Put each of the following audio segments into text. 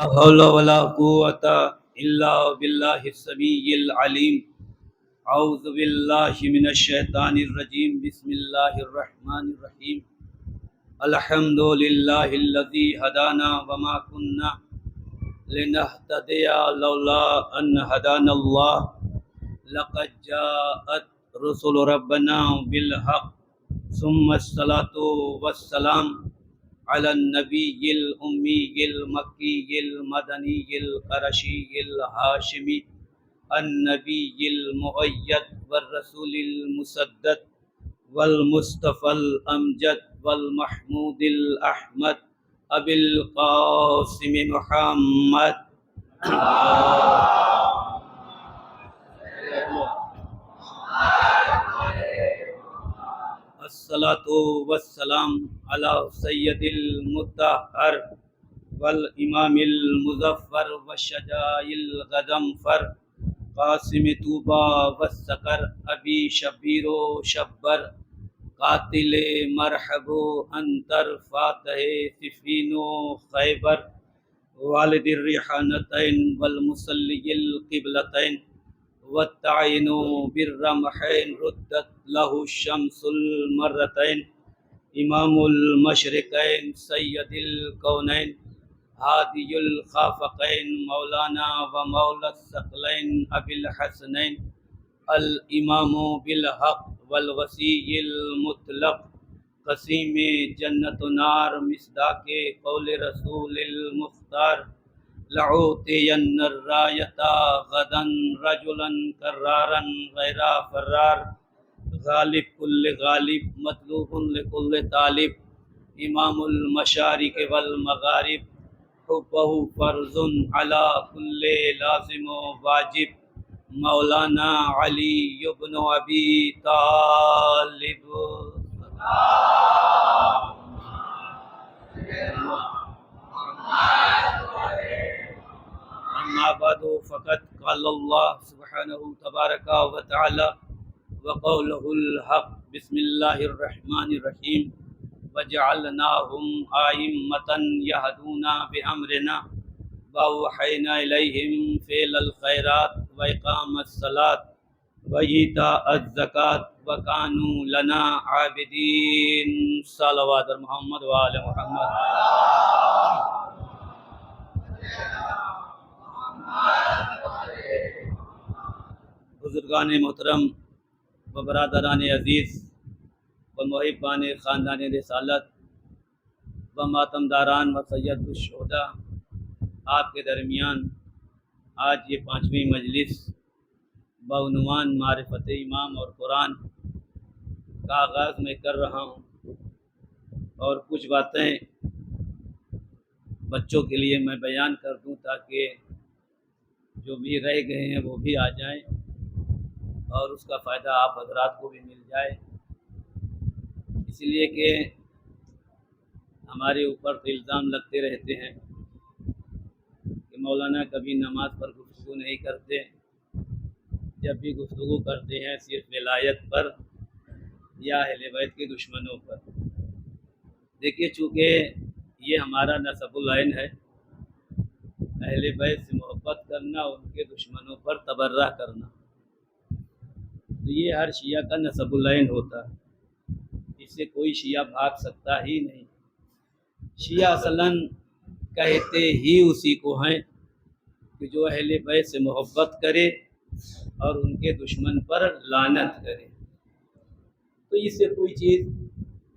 لا حول ولا قوة إلا بالله السميع العليم. أعوذ بالله من الشيطان الرجيم. بسم الله الرحمن الرحيم. الحمد لله الذي هدانا وما كنا لنهتدي لولا أن هدانا الله. لقد جاءت رسل ربنا بالحق ثم الصلاة والسلام على النبي الأمي المكي المدني القرشي الهاشمي النبي المؤيد والرسول المسدد والمصطفى الأمجد والمحمود الأحمد أبي القاسم محمد. الصلاة والسلام على سید المطہر والامام المظفر والشجاع الغضنفر قاسم طوبى والسکر ابی شبیر و شبر قاتل مرحب انتر فاتح صفین و خیبر والد الریحانتین والمصلی القبلتین والتعین بالرمحین ردت له الشمس المرتین امام المشرقین سید الکونین ہادی الخافقین مولانا و مولا الثقلین ابی الحسنین الامام بالحق والوصی المطلق قسیم جنت و نار مصداق قول رسول المختار لعوتین الرایتا غدا رجلا کرارا غیر فرار غالب کل غالب مطلوب لکل طالب امام المشارق والمغارب حبہ فرض علی کل لازم و واجب مولانا علی بن ابی طالب. اما بعد فقد قال اللہ سبحانہ تبارک و تعالی وقولہ الحق. بسم اللہ الرحمن الرحیم. وجعلناہم ائمۃ یہدون بامرنا واوحینا الیہم فعل الخیرات واقام الصلاۃ وایتاء الزکوٰۃ وکانوا لنا عابدین. صلوات محمد وآل محمد. بزرگان محترم و برادران عزیز و محبان خاندان رسالت و ماتمداران و سید الشہداء، آپ کے درمیان آج یہ 5ویں مجلس بعنوان معرفت امام اور قرآن کا آغاز میں کر رہا ہوں، اور کچھ باتیں بچوں کے لیے میں بیان کر دوں تاکہ جو بھی رہ گئے ہیں وہ بھی آ جائیں اور اس کا فائدہ آپ حضرات کو بھی مل جائے. اس لیے کہ ہمارے اوپر تو الزام لگتے رہتے ہیں کہ مولانا کبھی نماز پر گفتگو نہیں کرتے، جب بھی گفتگو کرتے ہیں صرف ولایت پر یا اہل بیت کے دشمنوں پر. دیکھیے، چونکہ یہ ہمارا نسب العین ہے، اہل بیت سے محبت کرنا، ان کے دشمنوں پر تبرہ کرنا، تو یہ ہر شیعہ کا نسب العین ہوتا ہے. اس سے کوئی شیعہ بھاگ سکتا ہی نہیں. شیعہ اصلاً کہتے ہی اسی کو ہیں کہ جو اہل بیت سے محبت کرے اور ان کے دشمن پر لعنت کرے. تو اس سے کوئی چیز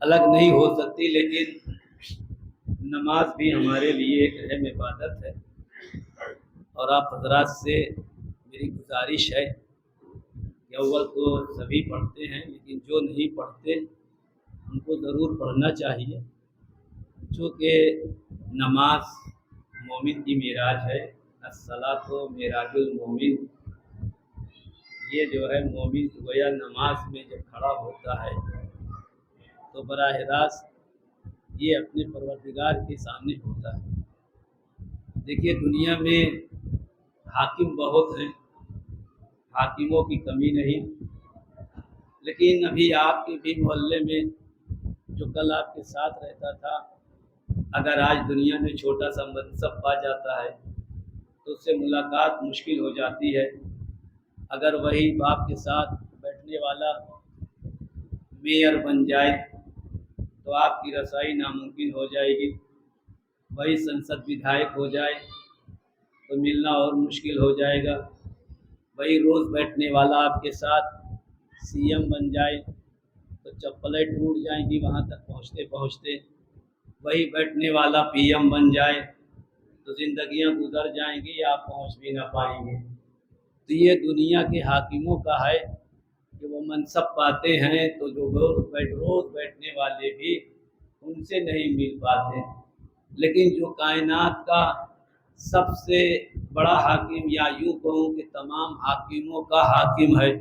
الگ نہیں ہو سکتی. لیکن نماز بھی ہمارے لیے ایک اہم عبادت ہے، اور آپ حضرات سے میری گزارش ہے کہ اول تو سبھی پڑھتے ہیں، لیکن جو نہیں پڑھتے ان کو ضرور پڑھنا چاہیے، چونکہ نماز مومن کی معراج ہے. الصلاۃ معراج المومن. یہ جو ہے مومن گویا نماز میں جب کھڑا ہوتا ہے تو براہ راست یہ اپنے پروردگار کے سامنے ہوتا ہے. دیکھیے، دنیا میں حاکم بہت ہیں، حاکموں کی کمی نہیں، لیکن ابھی آپ کے بھی محلے میں جو کل آپ کے ساتھ رہتا تھا اگر آج دنیا میں چھوٹا سا منصب پا جاتا ہے تو اس سے ملاقات مشکل ہو جاتی ہے۔ اگر وہی باپ کے ساتھ بیٹھنے والا میئر بن جائے تو آپ کی رسائی ناممکن ہو جائے گی۔ وہی سنسد ودھائک ہو جائے تو ملنا اور مشکل ہو جائے گا۔ وہی روز بیٹھنے والا آپ کے ساتھ سی ایم بن جائے تو چپلیں ٹوٹ جائیں گی وہاں تک پہنچتے پہنچتے۔ وہی بیٹھنے والا پی ایم بن جائے تو زندگیاں گزر جائیں گی، آپ پہنچ بھی نہ پائیں گے۔ تو یہ دنیا کے حاکموں کا ہے کہ وہ منصب پاتے ہیں تو جو روز بیٹھنے والے بھی ان سے نہیں مل پاتے۔ لیکن جو کائنات کا سب سے بڑا حاکم، یا یوں کہوں کہ تمام حاکموں کا حاکم ہے،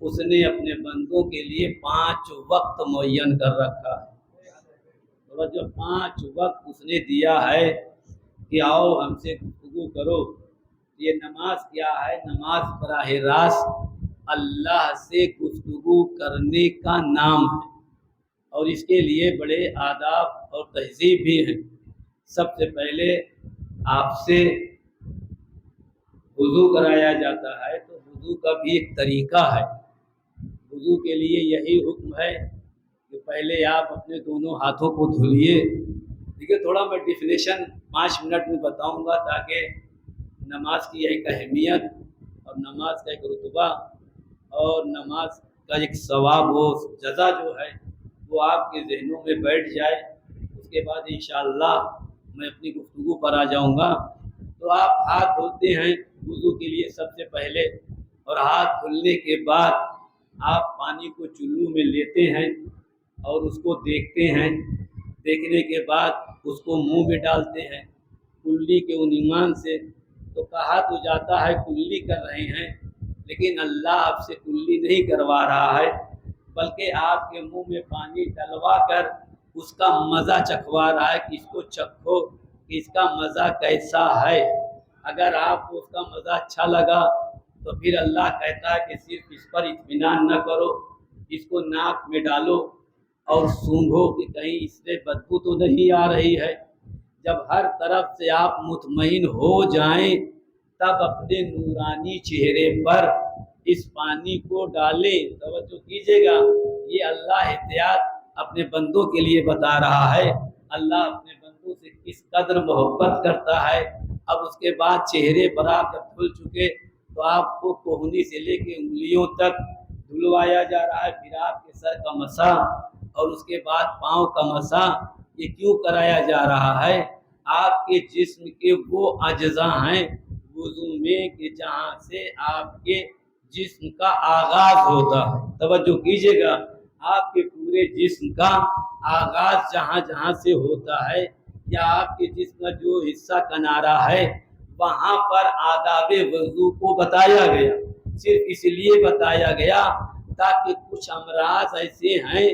اس نے اپنے بندوں کے لیے 5 وقت معین کر رکھا ہے۔ تو جو 5 وقت اس نے دیا ہے کہ آؤ ہم سے گفتگو کرو۔ یہ نماز کیا ہے؟ نماز براہ راست اللہ سے گفتگو کرنے کا نام ہے، اور اس کے لیے بڑے آداب اور تہذیب بھی ہیں۔ سب سے پہلے آپ سے وضو کرایا جاتا ہے، تو وضو کا بھی ایک طریقہ ہے۔ وضو کے لیے یہی حکم ہے کہ پہلے آپ اپنے دونوں ہاتھوں کو دھلیے۔ دیکھیے تھوڑا میں ڈیفینیشن 5 منٹ میں بتاؤں گا تاکہ نماز کی ایک اہمیت اور نماز کا ایک رتبہ اور نماز کا ایک ثواب و جزا جو ہے وہ آپ کے ذہنوں میں بیٹھ جائے۔ اس کے بعد انشاءاللہ میں اپنی گفتگو پر آ جاؤں گا۔ تو آپ ہاتھ دھلتے ہیں وضو کے لیے سب سے پہلے، اور ہاتھ دھلنے کے بعد آپ پانی کو چلو میں لیتے ہیں اور اس کو دیکھتے ہیں۔ دیکھنے کے بعد اس کو منہ میں ڈالتے ہیں کلی کے عنوان سے۔ تو کہا تو جاتا ہے کلی کر رہے ہیں، لیکن اللہ آپ سے کلی نہیں کروا رہا ہے، بلکہ آپ کے منہ میں پانی ڈلوا کر اس کا مزہ چکھوا رہا ہے کہ اس کو چکھو کہ اس کا مزہ کیسا ہے۔ اگر آپ کو اس کا مزہ اچھا لگا تو پھر اللہ کہتا ہے کہ صرف اس پر اطمینان نہ کرو، اس کو ناک میں ڈالو اور سونگھو کہ کہیں اس سے بدبو تو نہیں آ رہی ہے۔ جب ہر طرف سے آپ مطمئن ہو جائیں تب اپنے نورانی چہرے پر اس پانی کو ڈالیں۔ توجہ کیجیے گا، یہ اللہ احتیاط اپنے بندوں کے لیے بتا رہا ہے۔ اللہ اپنے بندوں سے کس قدر محبت کرتا ہے۔ اب اس کے بعد چہرے پر آپ جب دھل چکے تو آپ کو کوہنی سے لے کے انگلیوں تک دھلوایا جا رہا ہے۔ پھر آپ کے سر کا مسح اور اس کے بعد پاؤں کا مسح۔ یہ کیوں کرایا جا رہا ہے؟ آپ کے جسم کے وہ اجزاء ہیں وضو میں کہ جہاں سے آپ کے جسم کا آغاز ہوتا ہے۔ توجہ کیجیے گا، آپ کے پورے جسم کا آغاز جہاں جہاں سے ہوتا ہے، یا آپ کے جسم کا جو حصہ کنارہ ہے، وہاں پر آداب وضو کو بتایا گیا۔ صرف اس لیے بتایا گیا تاکہ کچھ امراض ایسے ہیں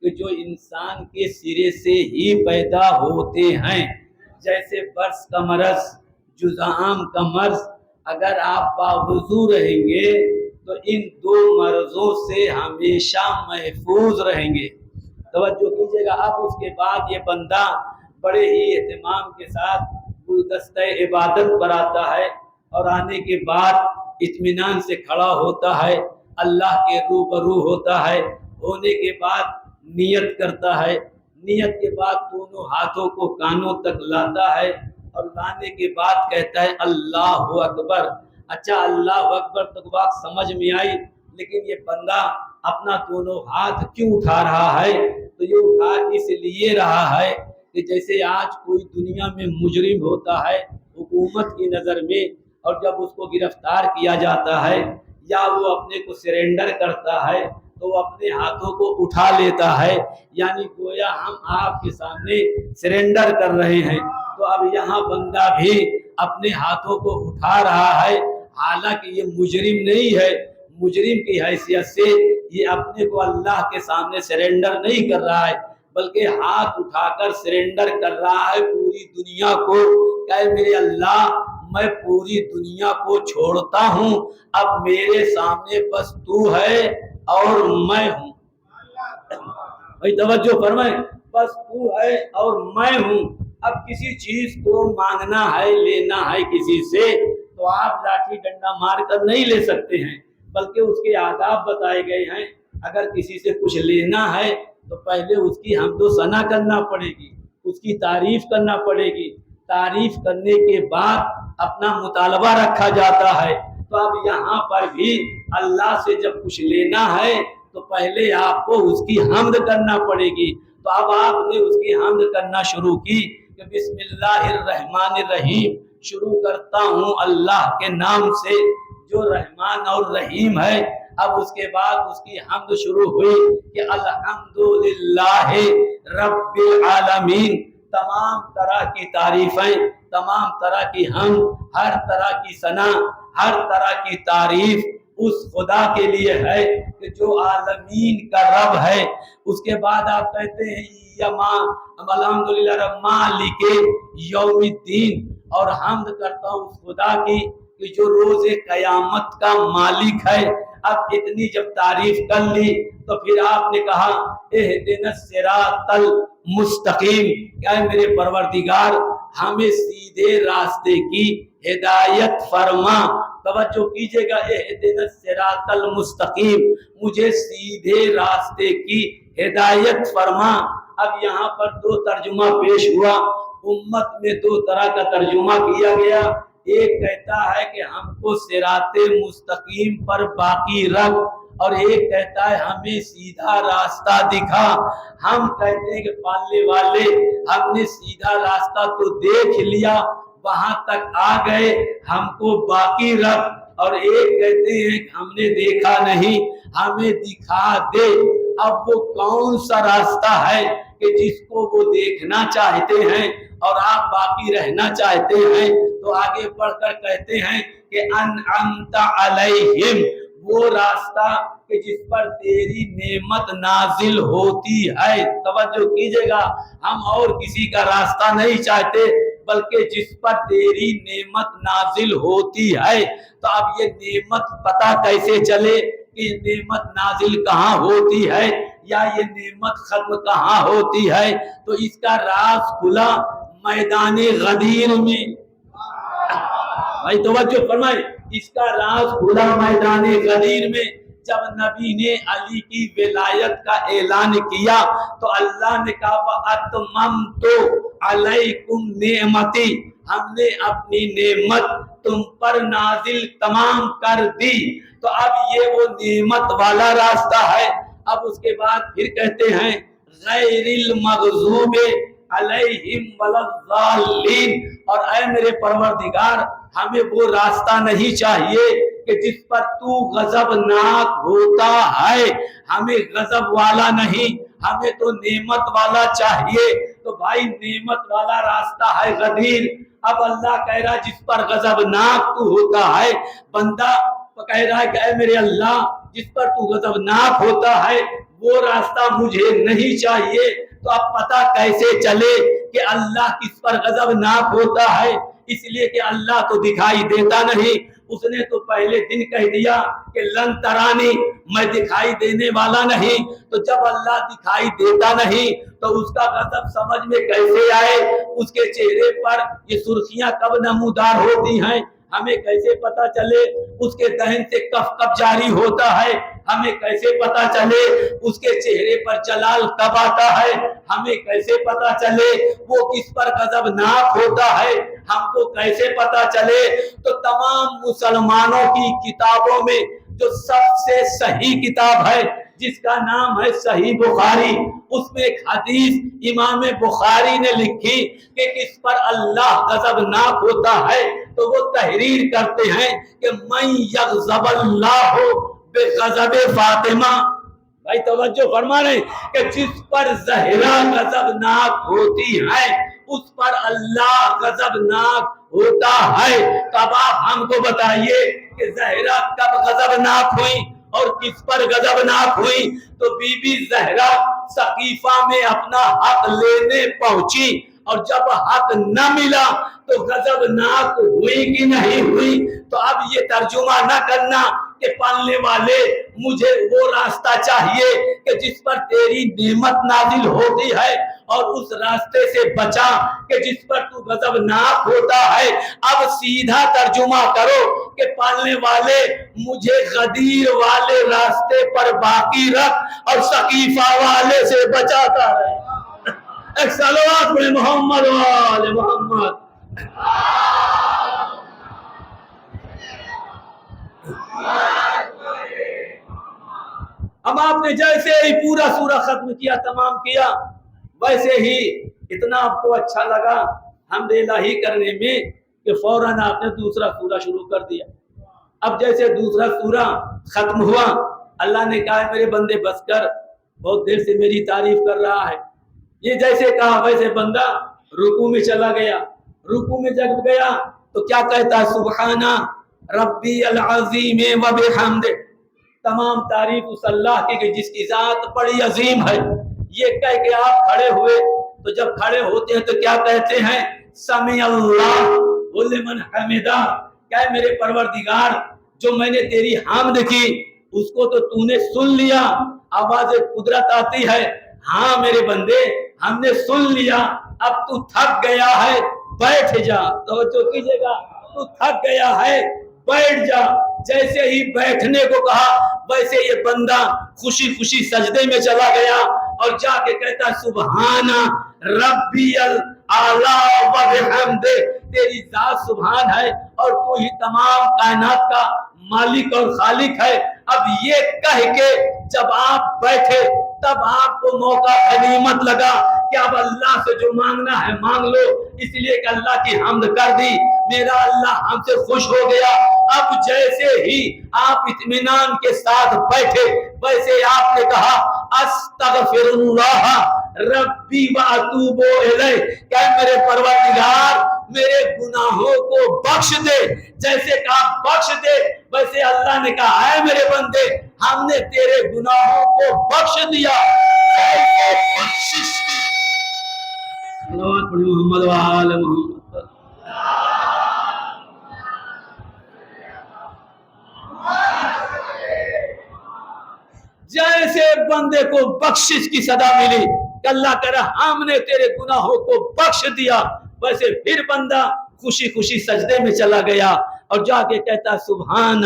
کہ جو انسان کے سرے سے ہی پیدا ہوتے ہیں، جیسے برس کا مرض، جذام کا مرض۔ اگر آپ باوضو رہیں گے تو ان 2 مرضوں سے ہمیشہ محفوظ رہیں گے۔ توجہ کیجیے گا۔ اب اس کے بعد یہ بندہ بڑے ہی اہتمام کے ساتھ گلدستہ عبادت پر آتا ہے، اور آنے کے بعد اطمینان سے کھڑا ہوتا ہے، اللہ کے روبرو ہوتا ہے۔ ہونے کے بعد نیت کرتا ہے، نیت کے بعد دونوں ہاتھوں کو کانوں تک لاتا ہے، اور لانے کے بعد کہتا ہے اللہ اکبر۔ اچھا، اللہ اکبر تک بات سمجھ میں آئی، لیکن یہ بندہ اپنا دونوں ہاتھ کیوں اٹھا رہا ہے؟ تو یہ اٹھا اس لیے رہا ہے کہ جیسے آج کوئی دنیا میں مجرم ہوتا ہے حکومت کی نظر میں، اور جب اس کو گرفتار کیا جاتا ہے یا وہ اپنے کو سرنڈر کرتا ہے تو وہ اپنے ہاتھوں کو اٹھا لیتا ہے، یعنی گویا ہم آپ کے سامنے سرنڈر کر رہے ہیں۔ تو اب یہاں بندہ بھی اپنے ہاتھوں کو اٹھا رہا ہے، حالانکہ یہ مجرم نہیں ہے۔ مجرم کی حیثیت سے یہ اپنے کو اللہ کے سامنے سرنڈر نہیں کر رہا ہے، بلکہ ہاتھ اٹھا کر سرنڈر کر رہا ہے پوری دنیا کو کہ میرے اللہ، میں پوری دنیا کو چھوڑتا ہوں، اب میرے سامنے بس تو ہے اور میں ہوں۔ بھائی توجہ فرمائیں، بس تو ہے اور میں ہوں۔ اب کسی چیز کو مانگنا ہے، لینا ہے کسی سے، تو آپ لاٹھی ڈنڈا مار کر نہیں لے سکتے ہیں، بلکہ اس کے آداب بتائے گئے ہیں۔ اگر کسی سے کچھ لینا ہے تو پہلے اس کی حمد و ثنا کرنا پڑے گی، اس کی تعریف کرنا پڑے گی، تعریف کرنے کے بعد اپنا مطالبہ رکھا جاتا ہے۔ تو اب یہاں پر بھی اللہ سے جب کچھ لینا ہے تو پہلے آپ کو اس کی حمد کرنا پڑے گی۔ تو اب آپ نے اس کی حمد کرنا شروع کی کہ بسم اللہ الرحمن الرحیم، شروع کرتا ہوں اللہ کے نام سے جو رحمان اور رحیم ہے۔ اب اس کے بعد اس کی حمد شروع ہوئی کہ الحمدللہ رب العالمین، تمام طرح کی تعریفیں، تمام طرح کی حمد، ہر طرح کی ثنا، ہر طرح کی تعریف اس خدا کے لیے ہے کہ جو عالمین کا رب ہے۔ اس کے بعد آپ کہتے ہیں الحمدللہ رب مالک یوم الدین، اور حمد کرتا ہوں اس خدا کی کہ جو روز قیامت کا مالک ہے۔ اب اتنی جب تعریف کر لی تو پھر آپ نے کہا اہدنا الصراط المستقیم، کہ میرے پروردگار ہمیں سیدھے راستے کی ہدایت فرما۔ توجہ کیجئے گا، اہدنا الصراط المستقیم، مجھے سیدھے راستے کی ہدایت فرما۔ اب یہاں پر دو ترجمہ پیش ہوا، امت میں دو طرح کا ترجمہ کیا گیا۔ ایک کہتا ہے کہ ہم کو صراط مستقیم پر باقی رکھ، اور ایک کہتا ہے ہمیں سیدھا راستہ دکھا۔ ہم کہتے ہیں کہ پالنے والے ہم نے سیدھا راستہ تو دیکھ لیا، وہاں تک آ گئے، ہم کو باقی رکھ۔ اور ایک کہتے ہیں کہ ہم نے دیکھا نہیں، ہمیں دکھا دے۔ اب وہ کون سا راستہ ہے کہ جس کو وہ دیکھنا چاہتے ہیں اور آپ باقی رہنا چاہتے ہیں؟ تو آگے بڑھ کر کہتے ہیں کہ انعمت علیہم، وہ راستہ کہ جس پر تیری نعمت نازل ہوتی ہے۔ توجہ کیجئے گا، ہم اور کسی کا راستہ نہیں چاہتے، بلکہ جس پر تیری نعمت نازل ہوتی ہے۔ تو اب یہ نعمت پتہ کیسے چلے کہ نعمت نازل کہاں ہوتی ہے یا یہ نعمت ختم کہاں ہوتی ہے؟ تو اس کا راز کھلا میدان غدیر میں۔ بھائی توجہ فرمائے، اس کا راز کھلا میدان غدیر میں۔ جب نبی نے علی کی ولایت کا اعلان کیا تو اللہ نے کہا وَأَتْمَمْتُ عَلَيْكُمْ نِعْمَتِي، ہم نے اپنی نعمت تم پر نازل تمام کر دی۔ تو اب یہ وہ نعمت والا راستہ ہے۔ اب اس کے بعد پھر کہتے ہیں غیر المغضوب علیہم ولا الضالین، اور اے میرے پروردگار ہمیں وہ راستہ نہیں چاہیے کہ جس پر تو غضبناک ہوتا ہے، ہمیں غضب والا نہیں، ہمیں تو نعمت والا چاہیے۔ تو بھائی نعمت والا راستہ ہے غدیر۔ اب اللہ کہہ رہا ہے جس پر غضبناک تو ہوتا ہے، بندہ کہہ رہا ہے کہ اے میرے اللہ جس پر تو غضبناک ہوتا ہے وہ راستہ مجھے نہیں چاہیے۔ تو اب پتہ کیسے چلے کہ اللہ کس پر غضبناک ہوتا ہے؟ اس لیے کہ اللہ تو دکھائی دیتا نہیں، اس نے تو پہلے دن کہہ دیا کہ لن ترانی، میں دکھائی دینے والا نہیں۔ تو جب اللہ دکھائی دیتا نہیں تو اس کا غضب سمجھ میں کیسے آئے؟ اس کے چہرے پر یہ سرخیاں کب نمودار ہوتی ہیں ہمیں کیسے پتا چلے؟ اس کے دہن سے کف کب جاری ہوتا ہے ہمیں کیسے پتا چلے؟ اس کے چہرے پر جلال کب آتا ہے ہمیں کیسے پتا چلے؟ وہ کس پر غضبناک ہوتا ہے ہم کو کیسے پتا چلے؟ تو تمام مسلمانوں کی کتابوں میں جو سب سے صحیح کتاب ہے جس کا نام ہے صحیح بخاری، اس میں ایک حدیث امام بخاری نے لکھی کہ کس پر اللہ غضبناک ہوتا ہے تو وہ تحریر کرتے ہیں کہ من یغضب اللہ بغضب فاطمہ۔ بھائی توجہ فرما رہے ہیں کہ جس پر زہرا غضبناک ہوتی ہے اس پر اللہ غضبناک ہوتا ہے۔ تو اب آپ ہم کو بتائیے کہ زہرا کب غضبناک ہوئی اور کس پر غضبناک ہوئی؟ تو بی بی زہرا سقیفہ میں اپنا حق لینے پہنچی اور جب حق نہ ملا تو غضبناک ہوئی کہ نہیں ہوئی؟ تو اب یہ ترجمہ نہ کرنا کہ پالنے والے مجھے وہ راستہ چاہیے کہ جس پر تیری نعمت نازل ہوتی ہے اور اس راستے سے بچا کہ جس پر تو غضبناک ہوتا ہے۔ اب سیدھا ترجمہ کرو کہ پالنے والے مجھے غدیر والے راستے پر باقی رکھ اور سقیفہ والے سے بچاتا رہے۔ ایک صلوات پڑھے محمد وآل محمد۔ اب آپ نے جیسے ہی پورا سورہ ختم کیا، تمام کیا، ویسے ہی اتنا آپ کو اچھا لگا حمد الہی کرنے میں کہ فوراً آپ نے دوسرا سورہ شروع کر دیا۔ اب جیسے دوسرا سورہ ختم ہوا، اللہ نے کہا میرے بندے بس کر، بہت دیر سے میری تعریف کر رہا ہے۔ یہ جیسے کہا ویسے بندہ رکوع میں چلا گیا۔ رکوع میں جب گیا تو کیا کہتا ہے؟ سبحانہ ربی العظیم و بحمدہ، تمام تعریف اس اللہ کی کہ جس کی ذات بڑی عظیم ہے۔ یہ کہہ کے آپ کھڑے ہوئے تو جب کھڑے ہوتے ہیں تو کیا کہتے ہیں؟ سمیع اللہ لمن حمدہ، کہ میرے پروردگار جو میں نے تیری حمد کی اس کو تو تو نے سن لیا۔ آواز قدرت آتی ہے، ہاں میرے بندے ہم نے سن لیا، اب تو تھک گیا ہے بیٹھ جا۔ توجہ کیجئے گا، تو تھک گیا ہے بیٹھ جا۔ جیسے ہی بیٹھنے کو کہا ویسے یہ بندہ خوشی خوشی سجدے میں چلا گیا اور جا کے کہتا سبحان ربی الاعلی و بحمدہ، تیری ذات سبحان ہے اور تو ہی تمام کائنات کا مالک اور خالق ہے۔ اب یہ کہہ کے جب آپ بیٹھے تب آپ کو موقع غنیمت لگا کہ اب اللہ سے جو مانگنا ہے مانگ لو، اس لیے کہ اللہ کی حمد کر دی، میرا اللہ ہم سے خوش ہو گیا۔ اب جیسے ہی آپ اطمینان کے ساتھ بیٹھے ویسے آپ نے کہا استغفر اللہ ربی و اتوب الیہ، کہ میرے پروردگار میرے گناہوں کو بخش دے۔ جیسے کہا بخش دے ویسے اللہ نے کہا اے میرے بندے ہم نے تیرے گناہوں کو بخش دیا۔ بخشش کی محمد وآل محمد۔ جیسے بندے کو بخشش کی صدا ملی کہ اللہ کہہ رہا ہم نے تیرے گناہوں کو بخش دیا، ویسے پھر بندہ خوشی خوشی سجدے میں چلا گیا اور جا کے کہتا سبحان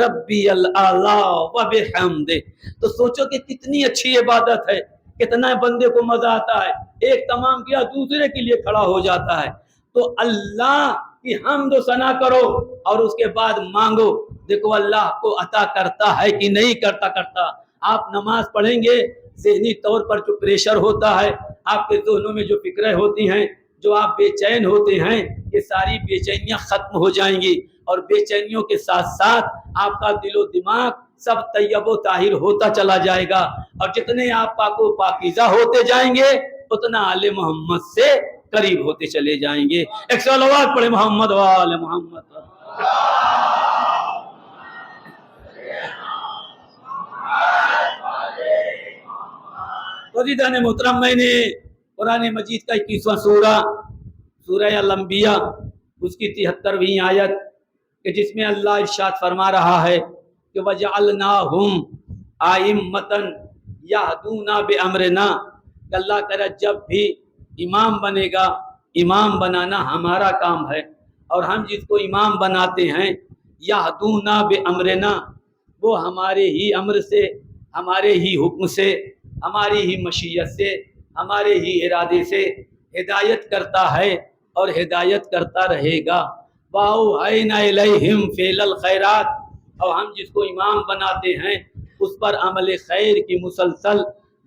ربی الاعلی و بحمدہ۔ تو سوچو کہ کتنی اچھی عبادت ہے، کتنا بندے کو مزہ آتا ہے، ایک تمام کیا دوسرے کے لیے کھڑا ہو جاتا ہے۔ تو اللہ کی حمد و ثنا کرو اور اس کے بعد مانگو، دیکھو اللہ کو عطا کرتا ہے کہ نہیں کرتا۔ آپ نماز پڑھیں گے، ذہنی طور پر جو پریشر ہوتا ہے، آپ کے ذہنوں میں جو فکریں ہوتی ہیں، جو آپ بے چین ہوتے ہیں، یہ ساری بے چینیاں ختم ہو جائیں گی اور بے چینیوں کے ساتھ ساتھ آپ کا دل و دماغ سب طیب و طاہر ہوتا چلا جائے گا، اور جتنے آپ پاک و پاکیزہ ہوتے جائیں گے اتنا آل محمد سے قریب ہوتے چلے جائیں گے۔ ایک صلوات پڑھے محمد وآل محمد۔ عزیزان محترم، میں نے قرآن مجید کا 21واں سورہ الانبیاء اس کی 73ویں آیت کہ جس میں اللہ ارشاد فرما رہا ہے کہ وَجَعَلْنَاهُمْ أَئِمَّةً يَهْدُونَ بِأَمْرِنَا، کہ اللہ تعالیٰ جب بھی امام بنے گا، امام بنانا ہمارا کام ہے، اور ہم جس کو امام بناتے ہیں يَهْدُونَ بِأَمْرِنَا، وہ ہمارے ہی امر سے، ہمارے ہی حکم سے، ہماری ہی مشیت سے، ہمارے ہی ارادے سے ہدایت کرتا ہے اور ہدایت کرتا رہے گا۔ وَأَوْحَيْنَا إِلَيْهِمْ فِعْلَ الْخَيْرَاتِ، اور ہم جس کو امام بناتے ہیں اس پر عمل خیر کی مسلسل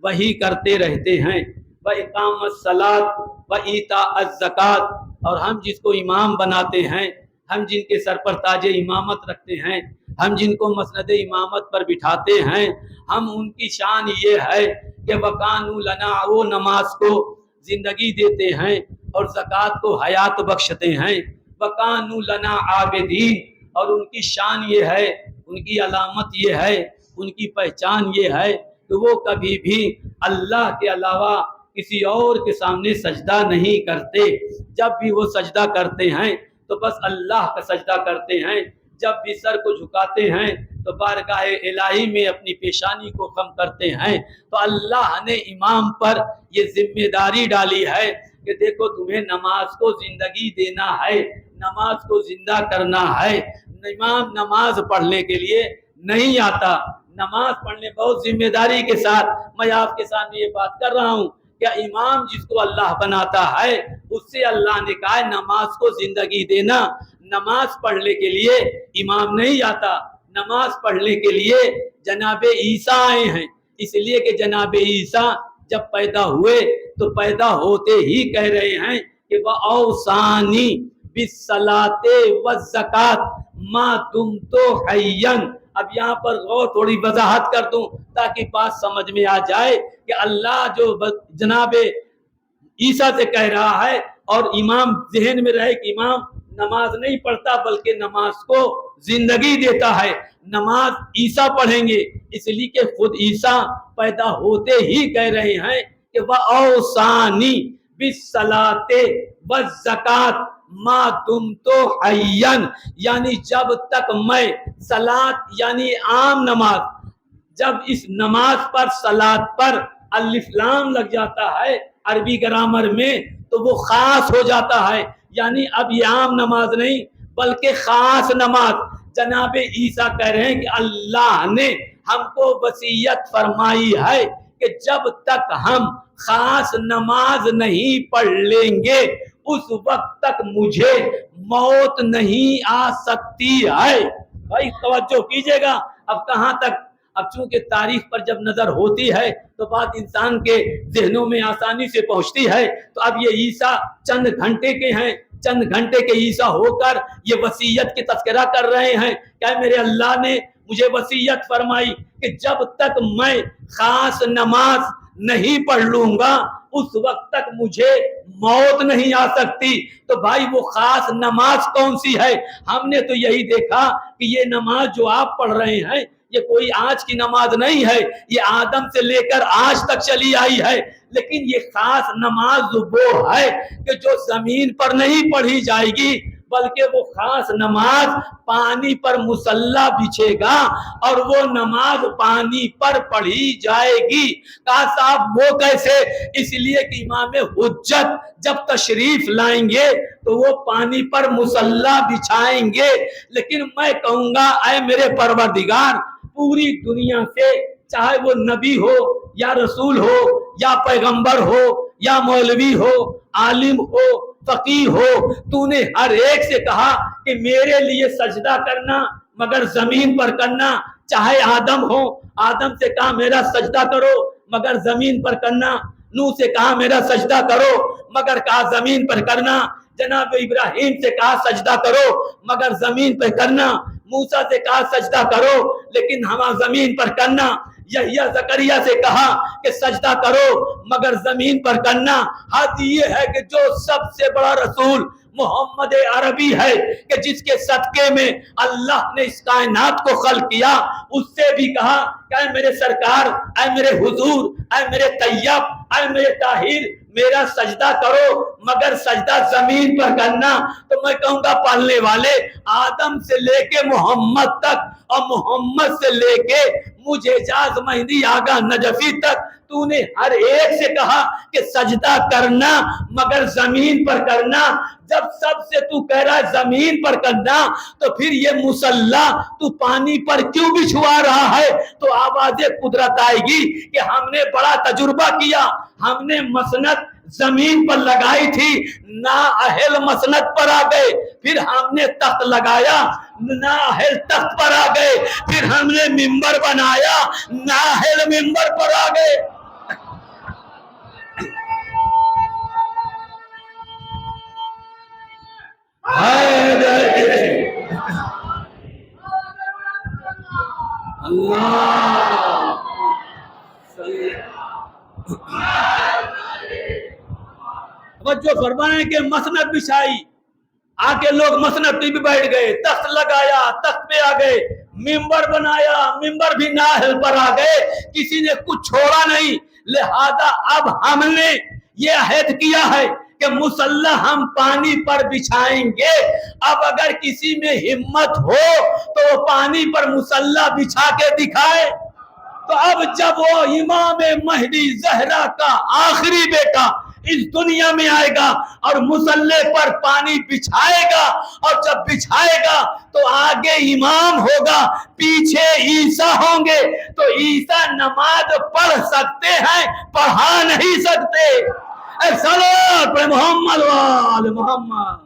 وہی کرتے رہتے ہیں۔ وَإِقَامَ الصَّلَاةِ وَإِيتَاءَ الزَّكَاةِ، اور ہم جس کو امام بناتے ہیں، ہم جن کے سر پر تاج امامت رکھتے ہیں، ہم جن کو مسند امامت پر بٹھاتے ہیں، ہم ان کی شان یہ ہے کہ وَقَانُوا لَنَا، وہ نماز کو زندگی دیتے ہیں اور زکوٰۃ کو حیات بخشتے ہیں۔ وَقَانُوا لَنَا عَابِدِينَ، اور ان کی شان یہ ہے، ان کی علامت یہ ہے، ان کی پہچان یہ ہے کہ وہ کبھی بھی اللہ کے علاوہ کسی اور کے سامنے سجدہ نہیں کرتے۔ جب بھی وہ سجدہ کرتے ہیں تو بس اللہ کا سجدہ کرتے ہیں، جب بھی سر کو جھکاتے ہیں تو بارگاہ الہی میں اپنی پیشانی کو خم کرتے ہیں، تو اللہ نے امام پر یہ ذمہ داری ڈالی ہے کہ دیکھو تمہیں نماز کو زندگی دینا ہے، نماز کو زندہ کرنا ہے۔ امام نماز پڑھنے کے لیے نہیں آتا، نماز پڑھنے بہت ذمہ داری کے ساتھ میں آپ کے سامنے یہ بات کر رہا ہوں کہ امام جس کو اللہ بناتا ہے اس سے اللہ نے کہا ہے نماز کو زندگی دینا۔ نماز پڑھنے کے لیے امام نہیں آتا، نماز پڑھنے کے لیے جناب عیسیٰ آئے ہیں، اس لیے کہ جناب عیسیٰ جب پیدا ہوئے تو پیدا ہوتے ہی کہہ رہے ہیں کہ وَأَوْصَانِي بِالصَّلَاةِ وَالزَّكَاةِ مَا دُمْتُ حَيًّا۔ اب یہاں پر غور تھوڑی وضاحت کر دوں تاکہ بات سمجھ میں آ جائے کہ اللہ جو جناب عیسیٰ سے کہہ رہا ہے اور امام ذہن میں رہے کہ امام نماز نہیں پڑھتا بلکہ نماز کو زندگی دیتا ہے، نماز عیسیٰ پڑھیں گے، اس لیے کہ خود عیسیٰ پیدا ہوتے ہی کہہ رہے ہیں کہ وَأَوْصَانِي بِالصَّلَاةِ وَالزَّكَاةِ مَا دُمْتُ حَيًّا، یعنی جب تک میں صلاۃ یعنی عام نماز، جب اس نماز پر صلاۃ پر الف لام لگ جاتا ہے عربی گرامر میں تو وہ خاص ہو جاتا ہے، یعنی اب یہ عام نماز نہیں بلکہ خاص نماز۔ جناب عیسیٰ کہہ رہے ہیں کہ اللہ نے ہم کو وصیت فرمائی ہے کہ جب تک ہم خاص نماز نہیں پڑھ لیں گے اس وقت تک مجھے موت نہیں آ سکتی ہے۔ بھائی توجہ کیجئے گا، اب کہاں تک، اب چونکہ تاریخ پر جب نظر ہوتی ہے تو بات انسان کے ذہنوں میں آسانی سے پہنچتی ہے۔ تو اب یہ عیسیٰ چند گھنٹے کے ہیں، چند گھنٹے کے عیسیٰ ہو کر یہ وصیت کی تذکرہ کر رہے ہیں کہ میرے اللہ نے مجھے وصیت فرمائی کہ جب تک میں خاص نماز نہیں پڑھ لوں گا اس وقت تک مجھے موت نہیں آ سکتی۔ تو بھائی وہ خاص نماز کون سی ہے؟ ہم نے تو یہی دیکھا کہ یہ نماز جو آپ پڑھ رہے ہیں یہ کوئی آج کی نماز نہیں ہے، یہ آدم سے لے کر آج تک چلی آئی ہے، لیکن یہ خاص نماز وہ ہے کہ جو زمین پر نہیں پڑھی جائے گی بلکہ وہ خاص نماز پانی پر مصلی بچھے گا اور وہ نماز پانی پر پڑھی جائے گی۔ کہا صاحب وہ کیسے؟ اس لیے کہ امام حجت جب تشریف لائیں گے تو وہ پانی پر مصلی بچھائیں گے، لیکن میں کہوں گا اے میرے پروردگار پوری دنیا سے چاہے وہ نبی ہو یا رسول ہو یا پیغمبر ہو یا مولوی ہو عالم ہو فقیہ ہو، تو نے ہر ایک سے کہا کہ میرے لیے سجدہ کرنا مگر زمین پر کرنا، چاہے آدم ہو آدم سے کہا میرا سجدہ کرو مگر زمین پر کرنا، نوح سے کہا میرا سجدہ کرو مگر کہا زمین پر کرنا، جناب ابراہیم سے کہا سجدہ کرو مگر زمین پر کرنا، موسیٰ سے کہا سجدہ کرو لیکن ہم زمین پر کرنا، یحییٰ زکریا سے کہا کہ سجدہ کرو مگر زمین پر کرنا۔ حد یہ ہے کہ جو سب سے بڑا رسول محمد عربی ہے کہ جس کے صدقے میں اللہ نے اس کائنات کو خلق کیا، اس سے بھی کہا کہ اے میرے سرکار، اے میرے حضور، اے میرے طیب، اے میرے طاہر میرا سجدہ کرو مگر سجدہ زمین پر کرنا۔ تو میں کہوں گا پالنے والے آدم سے لے کے محمد تک اور محمد سے لے کے مجھے اعجاز مہدی آگا نجفی تک تو نے ہر ایک سے کہا کہ سجدہ کرنا مگر زمین پر کرنا۔ جب سب سے تو کہہ رہا ہے زمین پر کرنا تو پھر یہ مصلی تو پانی پر کیوں بچھوا رہا ہے؟ تو آواز قدرت آئے گی کہ ہم نے بڑا تجربہ کیا، ہم نے مسند زمین پر لگائی تھی، نااہل مسند پر آ گئے، پھر ہم نے تخت لگایا، نااہل تخت پر آ گئے، پھر ہم نے منبر بنایا، نااہل منبر پر آ گئے۔ اللہ جو فرمانے کہ مسند بچھائی، آگے لوگ مسند پہ بھی بیٹھ گئے، تخت لگایا، تخت پہ آ گئے، منبر بنایا، منبر بھی نااہل پر آ گئے، کسی نے کچھ چھوڑا نہیں۔ لہذا اب ہم نے یہ عہد کیا ہے کہ مسلح ہم پانی پر بچھائیں گے. اب اگر کسی میں ہمت ہو تو وہ پانی پر مسلح بچھا کے دکھائے. تو اب جب وہ امام مہدی زہرا کا آخری بیٹا اس دنیا میں آئے گا اور مسلح پر پانی بچھائے گا، اور جب بچھائے گا تو آگے امام ہوگا، پیچھے عیسیٰ ہوں گے. تو عیسیٰ نماز پڑھ سکتے ہیں، پڑھا نہیں سکتے. اے صلوات پر محمد وآل محمد.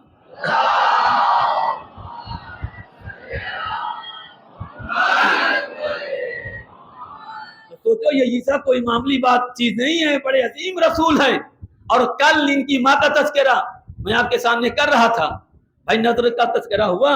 سوچو یہ عیسیٰ کوئی معمولی بات چیز نہیں ہے، بڑے عظیم رسول ہیں. اور کل ان کی ماں کا تذکرہ میں آپ کے سامنے کر رہا تھا. بھائی نظر کا تذکرہ ہوا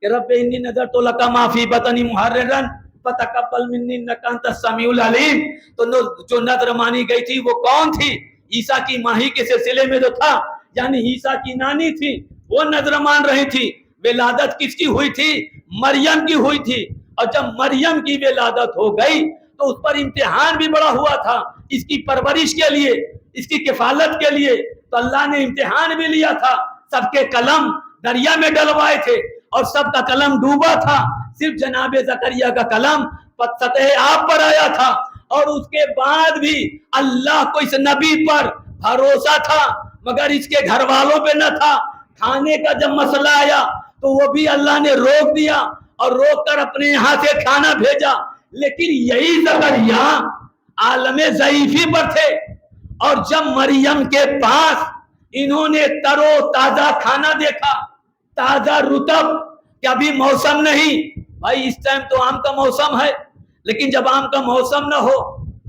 کہ رب انی نذرت لک ما فی بطنی محررا فتقبل منی انک انت السمیع العلیم. تو جو نذر مانی گئی تھی وہ کون تھی؟ عیسیٰ کی ماہی کے سلسلے میں جو تھا، یعنی عیسیٰ کی نانی تھی، وہ نذر مان رہی تھی. ولادت کس کی ہوئی تھی؟ مریم کی ہوئی تھی. اور جب مریم کی ولادت ہو گئی تو اس پر امتحان بھی بڑا ہوا تھا، اس کی پرورش کے لیے، اس کی کفالت کے لیے. تو اللہ نے امتحان بھی لیا تھا. سب کے قلم دریا میں ڈلوائے تھے اور سب کا قلم ڈوبا تھا. صرف جناب زکریا کا قلم سطح آب پر آیا تھا. اور اس کے بعد بھی اللہ کو اس نبی پر بھروسہ تھا، مگر اس کے گھر والوں پہ نہ تھا. کھانے کا جب مسئلہ آیا تو وہ بھی اللہ نے روک دیا اور روک کر اپنے یہاں سے کھانا بھیجا. لیکن یہی زکریا عالم ضعیفی پر تھے. اور جب مریم کے پاس انہوں نے ترو تازہ کھانا دیکھا، تازہ رطب، کہ ابھی موسم نہیں. بھائی اس ٹائم تو آم کا موسم ہے، لیکن جب آم کا موسم نہ ہو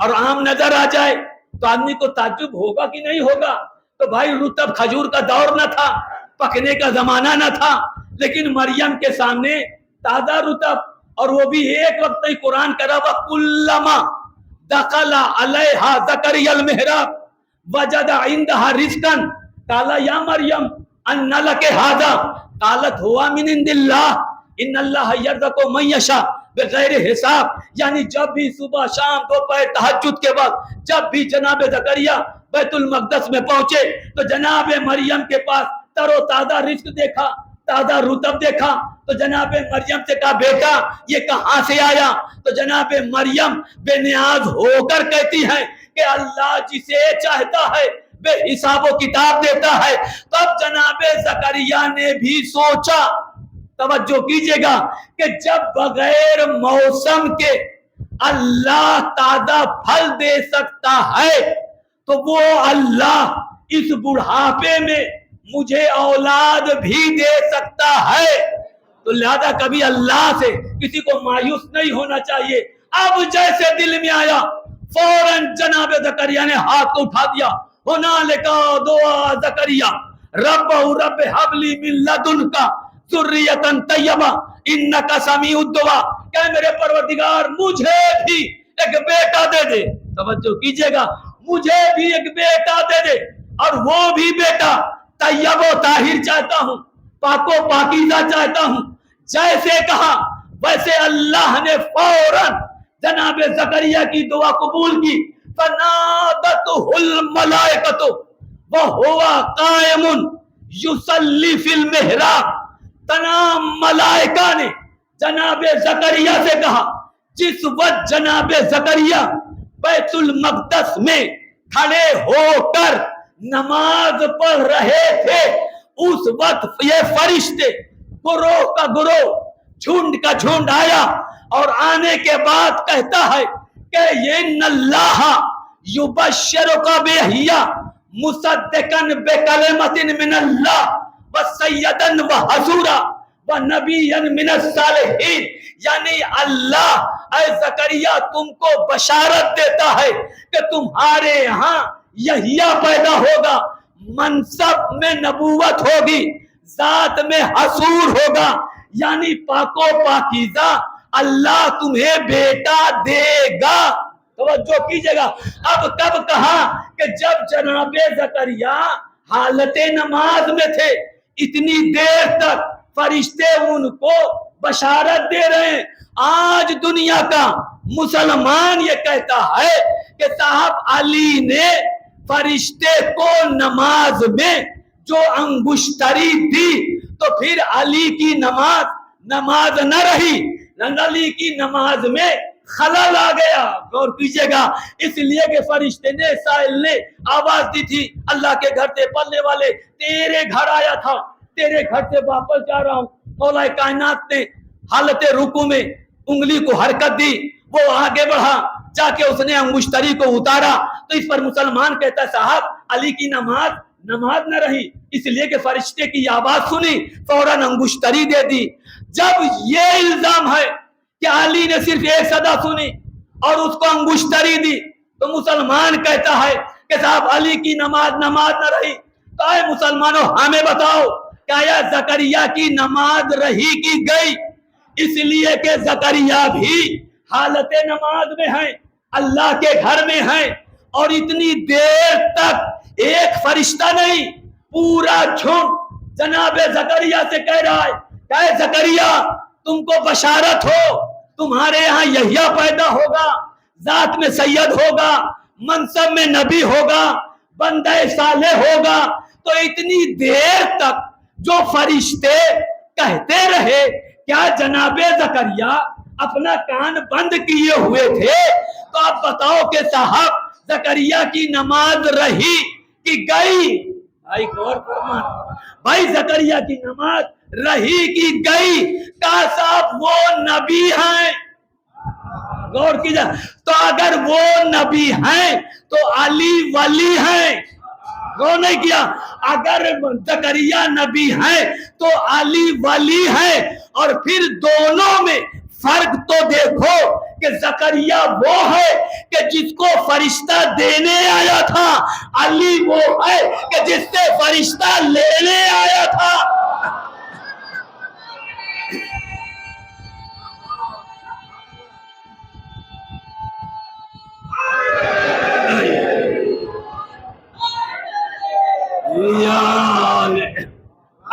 اور آم نظر آ جائے تو آدمی کو تعجب ہوگا کہ نہیں ہوگا. تو بھائی رطب کھجور کا دور نہ تھا، پکنے کا زمانہ نہ تھا، لیکن مریم کے سامنے تازہ رطب، اور وہ بھی ایک وقت ہی قرآن کرا وَكُلَّمَا دَخَلَ عَلَيْهَا زَكَرِيَّا الْمِحْرَابَ وَجَدَ عِندَهَا رِزْقًا قَالَ يَا مَرْيَمُ أَنَّ لَكِ هَذَا قَالَتْ هُوَ مِنْ عِندِ اللَّهِ إِنَّ اللَّهَ يَرْزُقُ مَن يَشَاءُ بغیر حساب. یعنی جب بھی صبح شام دوپہر تہجد کے وقت جب بھی جناب زکریا بیت المقدس میں پہنچے تو جناب مریم کے پاس تر و تازہ رزق دیکھا، تازہ رطب دیکھا. تو جناب مریم سے کہا بیٹا یہ کہاں سے آیا؟ تو جناب مریم بے نیاز ہو کر کہتی ہے کہ اللہ جسے چاہتا ہے بے حساب و کتاب دیتا ہے. تب جناب زکریا نے بھی سوچا، توجہ کیجئے گا، کہ جب بغیر موسم کے اللہ تازہ پھل دے سکتا ہے تو وہ اللہ اس بڑھاپے میں مجھے اولاد بھی دے سکتا ہے. تو لہذا کبھی اللہ سے کسی کو مایوس نہیں ہونا چاہیے. اب جیسے دل میں آیا فوراً جناب زکریا نے ہاتھ کو اٹھا دیا. ہنالک دعا زکریا رب حب لی من لدنک ذریۃ طیبہ انک سمیع الدعاء. کہ میرے پروردگار مجھے بھی ایک بیٹا دے دے. توجہ کیجئے گا، مجھے بھی ایک بیٹا دے دے، اور وہ بھی بیٹا طیب و طاہر چاہتا ہوں، پاک و پاکیزہ چاہتا ہوں. جیسے کہا ویسے اللہ نے فوراً جناب زکریا کی دعا قبول کی. فنادتہ الملائکۃ وہو قائم یصلی فی المحراب. تمام ملائکہ نے جناب زکریا سے کہا جس وقت جناب زکریا بیت المقدس میں کھڑے ہو کر نماز پڑھ رہے تھے، اس وقت یہ فرشتے گروہ کا گروہ، جھنڈ کا جھنڈ آیا، اور آنے کے بعد کہتا ہے کہ ان اللہ یبشرک بیحییٰ مصدقا بکلمۃ من اللہ وسیدا وحصورا ونبیا من الصالحین. یعنی اللہ اے زکریا تم کو بشارت دیتا ہے کہ تمہارے یہاں یحییٰ پیدا ہوگا، منصب میں نبوت ہوگی، ذات میں حصور ہوگا، یعنی پاک و پاکیزہ اللہ تمہیں بیٹا دے گا. توجہ کیجئے گا. اب کب کہا؟ کہ جب جناب زکریا حالت نماز میں تھے. اتنی دیر تک فرشتے ان کو بشارت دے رہے ہیں. آج دنیا کا مسلمان یہ کہتا ہے کہ صاحب علی نے فرشتے کو نماز میں جو انگشتری دی تو پھر علی کی نماز نہ رہی، علی کی نماز میں خلل آ گیا. غور کیجئے گا، اس لیے کہ فرشتے نے، سائل نے آواز دی تھی، اللہ کے گھر سے پلنے والے تیرے گھر آیا تھا، تیرے گھر سے واپس جا رہا ہوں. مولا کائنات نے حالت رکوع میں انگلی کو حرکت دی، وہ آگے بڑھا، جا کے اس نے انگشتری کو اتارا. تو اس پر مسلمان کہتا ہے صاحب علی کی نماز نہ رہی، اس لیے کہ فرشتے کی آواز سنی، فوراً انگشتری دے دی. جب یہ الزام ہے کہ علی نے صرف ایک صدا سنی اور اس کو انگشتری دی، تو مسلمان کہتا ہے کہ صاحب علی کی نماز نہ رہی. تو اے مسلمانوں ہمیں بتاؤ کہ آیا زکریا کی نماز رہی کی گئی؟ اس لیے کہ زکریا بھی حالت نماز میں ہیں، اللہ کے گھر میں ہیں، اور اتنی دیر تک ایک فرشتہ نہیں، پورا جھنڈ جناب زکریا سے کہہ رہا ہے کہ اے زکریا تم کو بشارت ہو، تمہارے یہاں یحییٰ پیدا ہوگا، ذات میں سید ہوگا، منصب میں نبی ہوگا، بندہ صالح ہوگا. تو اتنی دیر تک جو فرشتے کہتے رہے، کیا جناب زکریا اپنا کان بند کیے ہوئے تھے؟ تو آپ بتاؤ کہ صاحب زکریا کی نماز رہی کہ گئی؟ بھائی غور فرما، بھائی زکریا کی نماز رہی کی گئی؟ کہا صاحب وہ نبی ہیں. غور کیجئے، تو اگر وہ نبی ہیں تو علی ولی ہیں. غور نہیں کیا؟ اگر زکریا نبی ہیں تو علی ولی ہیں. اور پھر دونوں میں فرق تو دیکھو کہ زکریا وہ ہے کہ جس کو فرشتہ دینے آیا تھا، علی وہ ہے کہ جس سے فرشتہ لینے آیا تھا.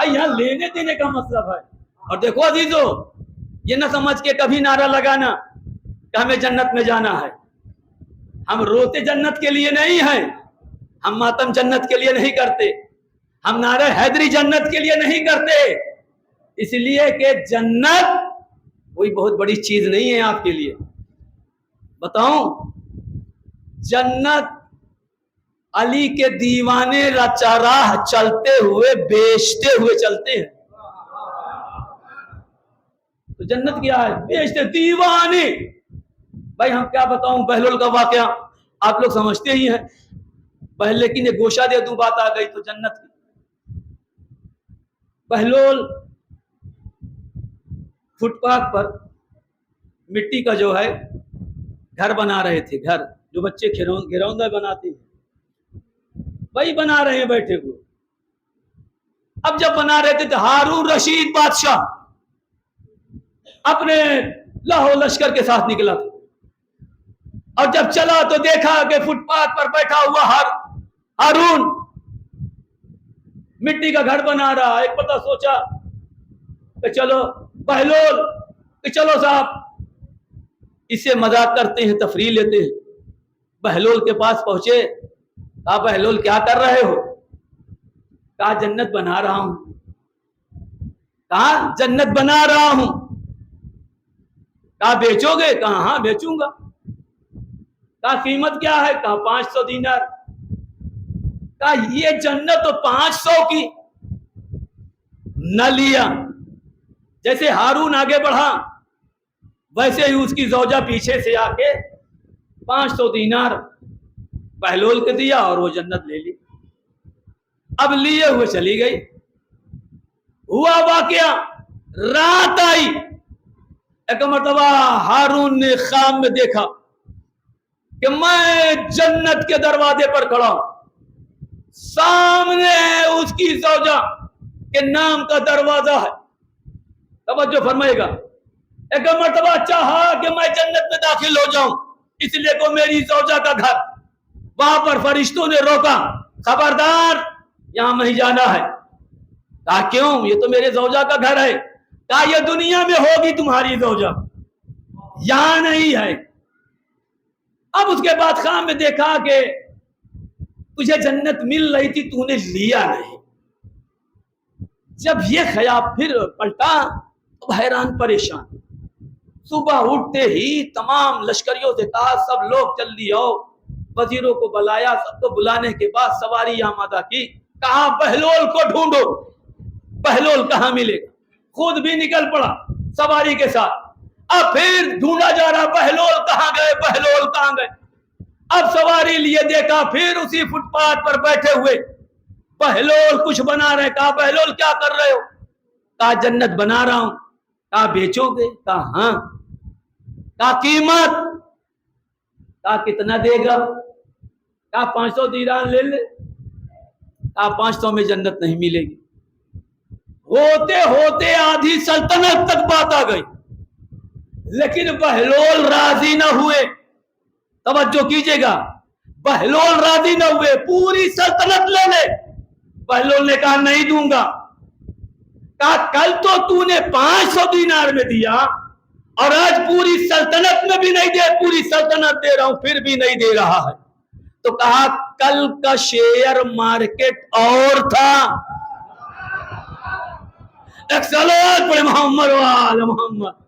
یہاں لینے دینے کا مطلب ہے. اور دیکھو عزیزو، یہ نہ سمجھ کے کبھی نعرہ لگانا کہ ہمیں جنت میں جانا ہے. ہم روتے جنت کے لیے نہیں ہیں، ہم ماتم جنت کے لیے نہیں کرتے، ہم نعرہ حیدری جنت کے لیے نہیں کرتے. اس لیے کہ جنت کوئی بہت بڑی چیز نہیں ہے آپ کے لیے. بتاؤں، جنت علی کے دیوانے راہ چلتے ہوئے بیچتے ہوئے چلتے ہیں. تو جنت کیا ہے؟ بیچتے دیوانے. بھائی ہم کیا بتاؤں بہلول کا واقعہ، آپ لوگ سمجھتے ہی ہیں. پہلے کی نے گوشہ دے دو بات آ گئی تو جنت کی. بہلول فٹ پاتھ پر مٹی کا جو ہے گھر بنا رہے تھے، گھر جو بچے گھروندہ بناتے ہیں، وہی بنا رہے ہیں بیٹھے ہوئے. اب جب بنا رہے تھے تو ہارون رشید بادشاہ اپنے لاہو لشکر کے ساتھ نکلا تھا. اور جب چلا تو دیکھا کہ فٹ پاتھ پر بیٹھا ہوا ہارون مٹی کا گھر بنا رہا. ایک پتہ سوچا کہ چلو بہلول، کہ چلو صاحب اسے مذاق کرتے ہیں، تفریح لیتے ہیں. بہلول کے پاس پہنچے، کہا بہلول کیا کر رہے ہو؟ کہا جنت بنا رہا ہوں. کہا جنت بنا رہا ہوں. کہا بیچو گے؟ کہا ہاں بیچوں گا. کہا قیمت کیا ہے؟ کہا 500 دینار. کہا یہ جنت تو 500 کی. نہ لیا. جیسے ہارون آگے بڑھا ویسے ہی اس کی زوجہ پیچھے سے آ کے 500 دینار بہلول کو دیا اور وہ جنت لے لی. اب لیے ہوئے چلی گئی. ہوا واقعہ، رات آئی، ایک مرتبہ ہارون نے خواب میں دیکھا کہ میں جنت کے دروازے پر کھڑا ہوں، سامنے اس کی زوجہ کے نام کا دروازہ ہے. توجہ فرمائے گا. ایک مرتبہ چاہا کہ میں جنت میں داخل ہو جاؤں، اس لیے کو میری زوجہ کا گھر. وہاں پر فرشتوں نے روکا، خبردار یہاں نہیں جانا ہے. کہا کیوں؟ یہ تو میرے زوجہ کا گھر ہے. کہا یہ دنیا میں ہوگی تمہاری زوجہ، یہاں نہیں ہے. اب اس کے بعد خواب میں دیکھا کہ تجھے جنت مل رہی تھی تو نے لیا نہیں. جب یہ خیال پھر پلٹا تو حیران پریشان. صبح اٹھتے ہی تمام لشکریوں سے کہا سب لوگ جلدی آؤ. وزیروں کو بلایا, سب کو بلانے کے بعد سواری آمادہ کی. کہا بہلول کو ڈھونڈو. بہلول کہاں ملے گا؟ خود بھی نکل پڑا سواری کے ساتھ. اب پھر ڈھونڈا جا رہا بہلول کہاں گئے, بہلول کہاں گئے. اب سواری لیے دیکھا پھر اسی فٹ پاتھ پر بیٹھے ہوئے بہلول کچھ بنا رہے. کہا بہلول کیا کر رہے ہو؟ کہا جنت بنا رہا ہوں. کہا بیچو گے؟ کہا ہاں. کہا قیمت؟ کہا کتنا دے گا؟ کہا 500 دینار لے لے. کہا 500 میں جنت نہیں ملے گی. ہوتے ہوتے آدھی سلطنت تک بات آ گئی لیکن بہلول راضی نہ ہوئے. توجہ کیجئے گا, بہلول راضی نہ ہوئے. پوری سلطنت لے لے. بہلول نے کہا نہیں دوں گا. کہا کل تو نے 500 دینار میں دیا اور آج پوری سلطنت میں بھی نہیں دے. پوری سلطنت دے رہا ہوں پھر بھی نہیں دے رہا ہے. تو کہا کل کا شیئر مارکیٹ اور تھا. ایک صلوات پڑھے محمد وآل محمد.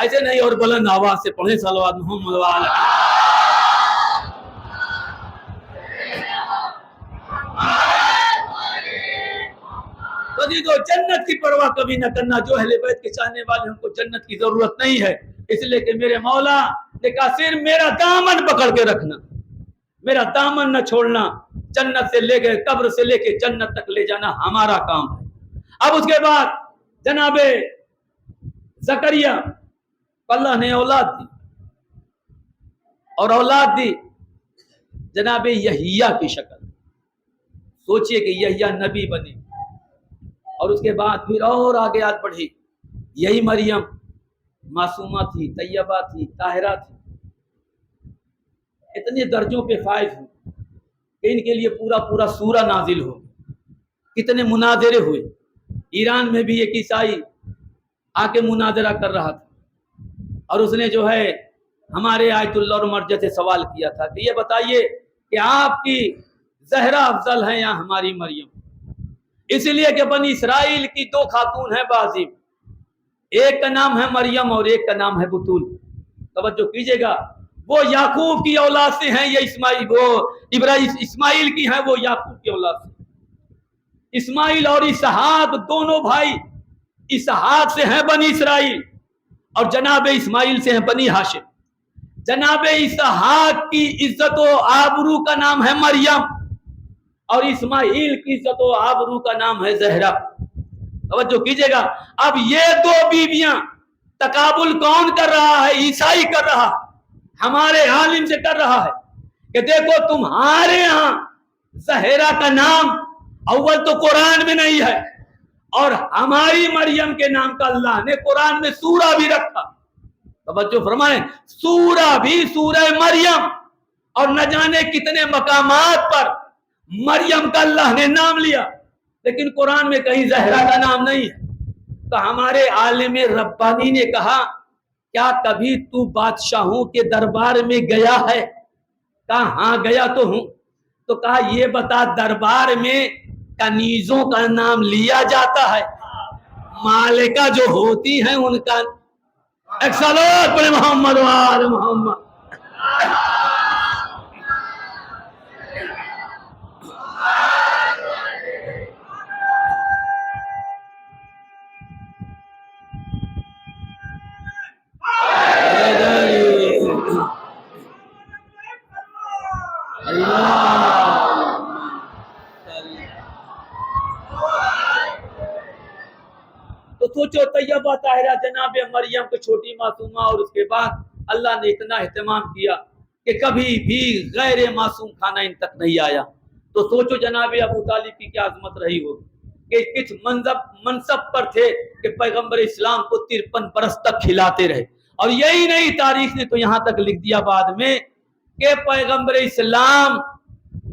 ایسے نہیں اور بلند آواز سے پڑھیں صلوات محمد وآل. تو جنت کی پرواہ کبھی نہ کرنا. جو اہل بیت کے چاہنے والے ان کو جنت کی ضرورت نہیں ہے, اس لیے کہ میرے مولا نے کہا صرف میرا دامن پکڑ کے رکھنا, میرا دامن نہ چھوڑنا. جنت سے لے کے قبر سے لے کے جنت تک لے جانا ہمارا کام ہے. اب اس کے بعد جناب زکریا اللہ نے اولاد دی اور اولاد دی جناب یحییٰ کی شکل. سوچئے کہ یحییٰ نبی بنے اور اس کے بعد پھر اور آگے آج بڑھی. یہی مریم معصومہ تھی, طیبہ تھی, طاہرہ تھی. اتنے درجوں پہ فائز ہوئی کہ ان کے لیے پورا پورا سورہ نازل ہو. کتنے مناظرے ہوئے. ایران میں بھی ایک عیسائی آ کے مناظرہ کر رہا تھا اور اس نے جو ہے ہمارے آیت اللہ اور مرجع سے سوال کیا تھا کہ یہ بتائیے کہ آپ کی زہرا افضل ہے یا ہماری مریم؟ اس لیے کہ بنی اسرائیل کی 2 خاتون ہیں بازی, ایک کا نام ہے مریم اور ایک کا نام ہے بتول. توجہ کیجئے گا, وہ یعقوب کی اولاد سے ہیں, یہ اسماعیل وہ ابراہیم اسماعیل کی ہیں, وہ یعقوب کی اولاد سے. اسماعیل اور اسحاق دونوں بھائی اسحاق سے ہیں بنی اسرائیل اور جناب اسماعیل سے ہیں بنی ہاشم. جناب اسحاق کی عزت و آبرو کا نام ہے مریم اور اسماعیل کی عزت و آبرو کا نام ہے زہرا. توجہ کیجئے گا. اب یہ 2 بیویاں تقابل کون کر رہا ہے؟ عیسائی کر رہا, ہمارے عالم سے کر رہا ہے کہ دیکھو تمہارے ہاں زہرا کا نام اول تو قرآن میں نہیں ہے اور ہماری مریم کے نام کا اللہ نے قرآن میں سورہ بھی رکھا. توجہ فرمائیں, سورہ بھی سورہ مریم, اور نہ جانے کتنے مقامات پر مریم کا اللہ نے نام لیا لیکن قرآن میں کہیں زہرا کا نام نہیں ہے. تو ہمارے عالم ربانی نے کہا کیا کبھی تو بادشاہوں کے دربار میں گیا ہے؟ کہا ہاں گیا تو ہوں. تو کہا یہ بتا دربار میں کنیزوں کا نام لیا جاتا ہے؟ مالکہ جو ہوتی ہیں ان کا. ایک صلوات پڑھے محمد وآل محمد. تو سوچو طیبہ طاہرہ جناب مریم کو چھوٹی معصومہ, اور اس کے بعد اللہ نے اتنا اہتمام کیا کہ کبھی بھی غیر معصوم کھانا ان تک نہیں آیا. تو سوچو جناب ابو طالب کی کیا عظمت رہی ہوگی کہ کس منصب پر تھے کہ پیغمبر اسلام کو 53 برس تک کھلاتے رہے. اور یہی نہیں, تاریخ نے تو یہاں تک لکھ دیا بعد میں کہ پیغمبر اسلام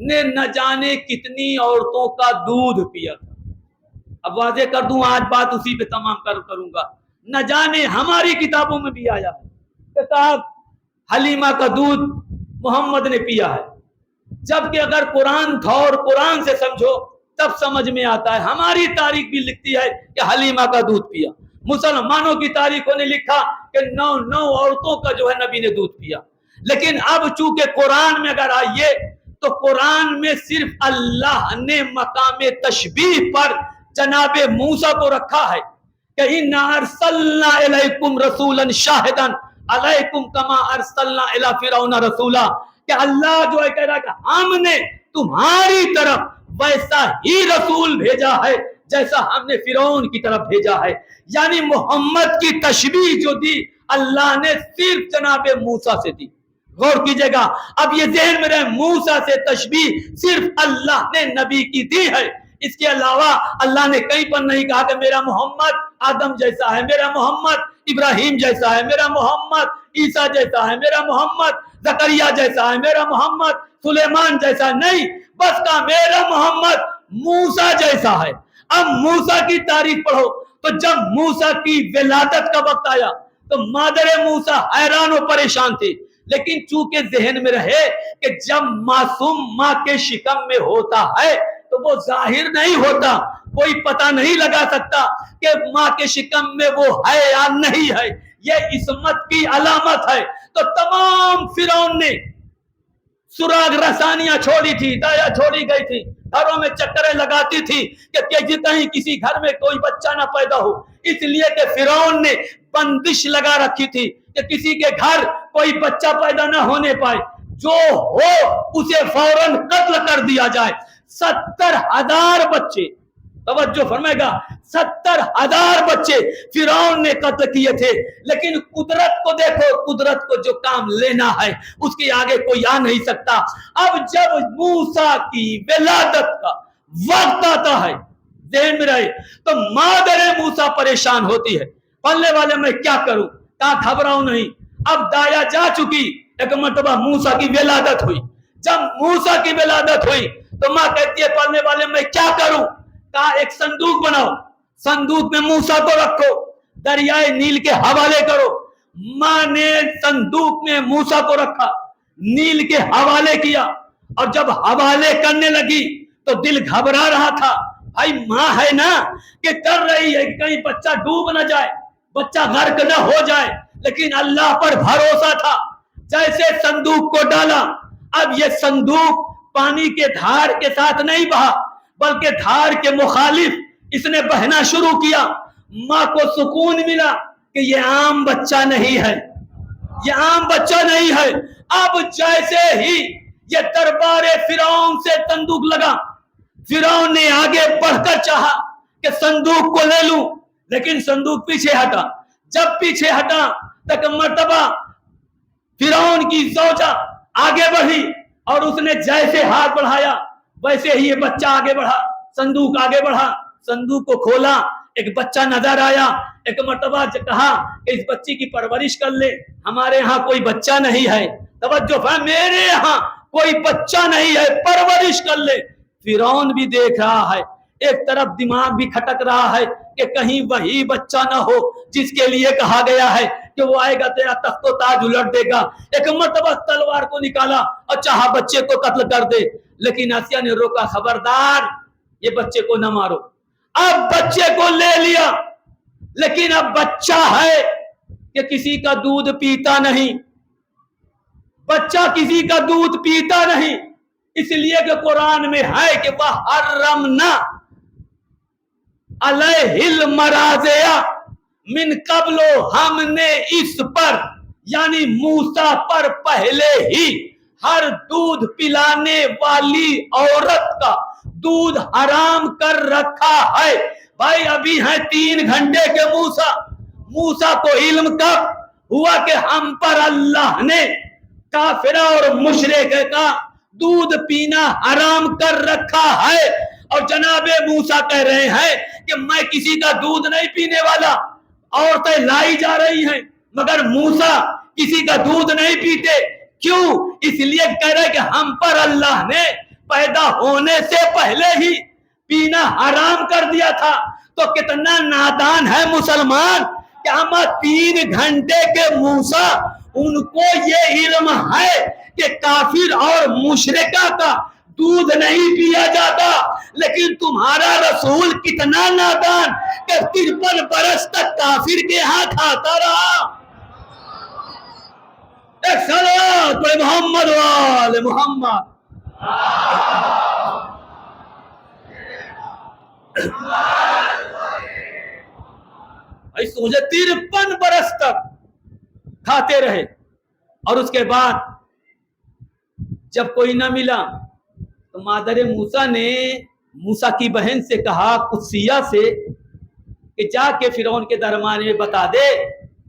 نے نہ جانے کتنی عورتوں کا دودھ پیا تھا. اب واضح کر دوں, آج بات اسی پہ تمام کروں گا. نہ جانے ہماری کتابوں میں بھی آیا ہے کتاب حلیمہ کا دودھ محمد نے پیا ہے، جبکہ اگر قرآن تھا اور قرآن سے سمجھو تب سمجھ میں آتا ہے۔ ہماری تاریخ بھی لکھتی ہے کہ حلیمہ کا دودھ پیا، مسلمانوں کی تاریخوں نے لکھا کہ 9 عورتوں کا جو ہے نبی نے دودھ پیا۔ لیکن اب چونکہ قرآن میں اگر آئیے تو قرآن میں صرف اللہ نے مقام تشبیہ پر جناب موسیٰ کو رکھا ہے کہ اِنَّا أَرْسَلْنَا إِلَيْكُمْ رَسُولًا شَاهِدًا عَلَيْكُمْ كَمَا أَرْسَلْنَا إِلَى فِرْعَوْنَ رَسُولًا، کہ اللہ جو ہے کہہ رہا ہے کہ ہم نے تمہاری طرف ویسا ہی رسول بھیجا ہے جیسا ہم نے فرعون کی طرف بھیجا ہے۔ یعنی محمد کی تشبیہ جو دی اللہ نے صرف جناب موسیٰ سے دی۔ غور کیجئے گا، اب یہ ذہن میں رہے موسیٰ سے تشبیہ صرف اللہ نے نبی کی دی ہے، اس کے علاوہ اللہ نے کہیں پر نہیں کہا کہ میرا محمد آدم جیسا ہے، میرا محمد ابراہیم جیسا ہے، میرا محمد عیسیٰ جیسا ہے، میرا محمد زکریا جیسا ہے، میرا محمد سلیمان جیسا ہے۔ نہیں، بس کہا میرا محمد موسیٰ جیسا ہے۔ اب موسیٰ کی تاریخ پڑھو تو جب موسیٰ کی ولادت کا وقت آیا تو مادر موسیٰ حیران و پریشان تھی، لیکن چونکہ ذہن میں رہے کہ جب معصوم ماں کے شکم میں ہوتا ہے تو وہ ظاہر نہیں ہوتا، کوئی پتہ نہیں لگا سکتا کہ ماں کے شکم میں وہ ہے یا نہیں ہے، یہ عصمت کی علامت ہے۔ تو تمام فرعون نے سراغ رسانیاں چھوڑی تھی، دایا چھوڑی گئی تھی، گھروں میں چکریں لگاتی تھی کہ کہیں کسی گھر میں کوئی بچہ نہ پیدا ہو، اس لیے کہ فرعون نے بندش لگا رکھی تھی کہ کسی کے گھر کوئی بچہ پیدا نہ ہونے پائے، جو ہو اسے فوراً قتل کر دیا جائے۔ 70,000 بچے، توجہ فرمائے گا، 70,000 بچے فرعون نے قتل کیے تھے، لیکن قدرت کو دیکھو، قدرت کو جو کام لینا ہے اس کے آگے کوئی آ نہیں سکتا۔ اب جب موسیٰ کی ولادت کا وقت آتا ہے، ذہن میں رہے، تو مادر موسیٰ پریشان ہوتی ہے، پلنے والے میں کیا کروں، کہا گھبراؤ نہیں، اب دایا جا چکی۔ ایک مرتبہ موسیٰ کی ولادت ہوئی، جب موسیٰ کی ولادت ہوئی تو ماں کہتی ہے پلنے والے میں کیا کروں، کہا ایک صندوق بناؤ، صندوق میں موسیٰ کو رکھو، دریائے نیل کے حوالے کرو۔ ماں نے صندوق میں موسیٰ کو رکھا، نیل کے حوالے کیا، اور جب حوالے کرنے لگی تو دل گھبرا رہا تھا، بھائی ماں ہے نا کہ ڈر رہی ہے کہ کہیں بچہ ڈوب نہ جائے، بچہ غرق نہ ہو جائے، لیکن اللہ پر بھروسہ تھا۔ جیسے صندوق کو ڈالا، اب یہ صندوق پانی کے دھار کے ساتھ نہیں بہا بلکہ دھار کے مخالف اس نے بہنا شروع کیا۔ ماں کو سکون ملا کہ یہ عام بچہ نہیں ہے، یہ عام بچہ نہیں ہے۔ اب جیسے ہی یہ دربار فرعون سے صندوق لگا، فرعون نے آگے بڑھ کر چاہا کہ صندوق کو لے لوں، لیکن صندوق پیچھے ہٹا۔ جب پیچھے ہٹا تو مرتبہ فرعون کی زوجہ آگے بڑھی اور اس نے جیسے ہاتھ بڑھایا ویسے ہی یہ بچہ آگے بڑھا، صندوق آگے بڑھا، صندوق کو کھولا، ایک بچہ نظر آیا۔ ایک مرتبہ کہا کہ اس بچی کی پرورش کر لے، ہمارے ہاں کوئی بچہ نہیں ہے، توجہ فرمائیں، میرے ہاں کوئی بچہ نہیں ہے، پرورش کر لے۔ فرعون بھی دیکھ رہا ہے، ایک طرف دماغ بھی کھٹک رہا ہے کہ کہیں وہی بچہ نہ ہو جس کے لیے کہا گیا ہے کہ وہ آئے گا تیرا تخت و تاج الٹ دے گا۔ ایک مرتبہ تلوار کو نکالا اور چاہا بچے کو قتل کر دے، لیکن آسیہ نے روکا، خبردار یہ بچے کو نہ مارو۔ اب بچے کو لے لیا، لیکن اب بچہ ہے کہ کسی کا دودھ پیتا نہیں، بچہ کسی کا دودھ پیتا نہیں، اس لیے کہ قرآن میں ہے کہ وَحَرَّمْنَا عَلَيْهِ الْمَرَاضِعَ من قبل، ہم نے اس پر یعنی موسیٰ پر پہلے ہی ہر دودھ پلانے والی عورت کا دودھ حرام کر رکھا ہے۔ بھائی ابھی ہیں 3 گھنٹے کے موسیٰ کو علم کب ہوا کہ ہم پر اللہ نے کافرہ اور مشرک کا دودھ پینا حرام کر رکھا ہے، اور جناب موسیٰ کہہ رہے ہیں کہ میں کسی کا دودھ نہیں پینے والا۔ عورتیں لائی جا رہی ہیں مگر موسیٰ کسی کا دودھ نہیں پیتے، کیوں؟ اس لیے کہہ رہے کہ ہم پر اللہ نے پیدا ہونے سے پہلے ہی پینا حرام کر دیا تھا۔ تو کتنا نادان ہے مسلمان کہ ہم 3 گھنٹے کے موسیٰ ان کو یہ علم ہے کہ کافر اور مشرکہ کا دودھ نہیں پیا جاتا، لیکن تمہارا رسول کتنا نادان کہ 53 برس تک کافر کے ہاں کھاتا رہا۔ ایک صلوات پڑھے محمد وآل محمد۔ سوچے 53 برس تک کھاتے رہے، اور اس کے بعد جب کوئی نہ ملا تو مادر موسیٰ نے موسیٰ کی بہن سے کہا، قدسیہ سے، کہ جا کے فرعون کے دربار میں بتا دے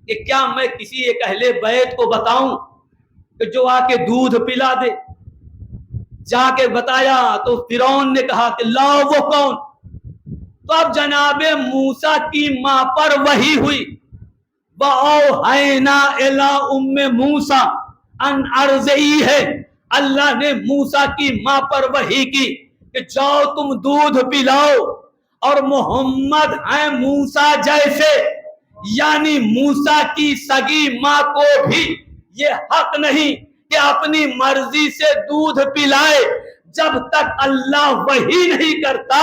کہ کیا میں کسی ایک اہل بیت کو بتاؤں کہ جو آ کے دودھ پلا دے۔ جا کے بتایا تو فرعون نے کہا کہ لا، وہ کون؟ تو اب جناب موسیٰ کی ماں پر وحی ہوئی، وَأَوْحَيْنَا إِلَىٰ أُمِّ مُوسَىٰ أَنْ أَرْضِعِيهِ، اللہ نے موسیٰ کی ماں پر وحی کی کہ جاؤ تم دودھ پلاؤ، اور محمد ہیں موسیٰ جیسے، یعنی موسیٰ کی سگی ماں کو بھی یہ حق نہیں کہ اپنی مرضی سے دودھ پلائے۔ جب تک اللہ وحی نہیں کرتا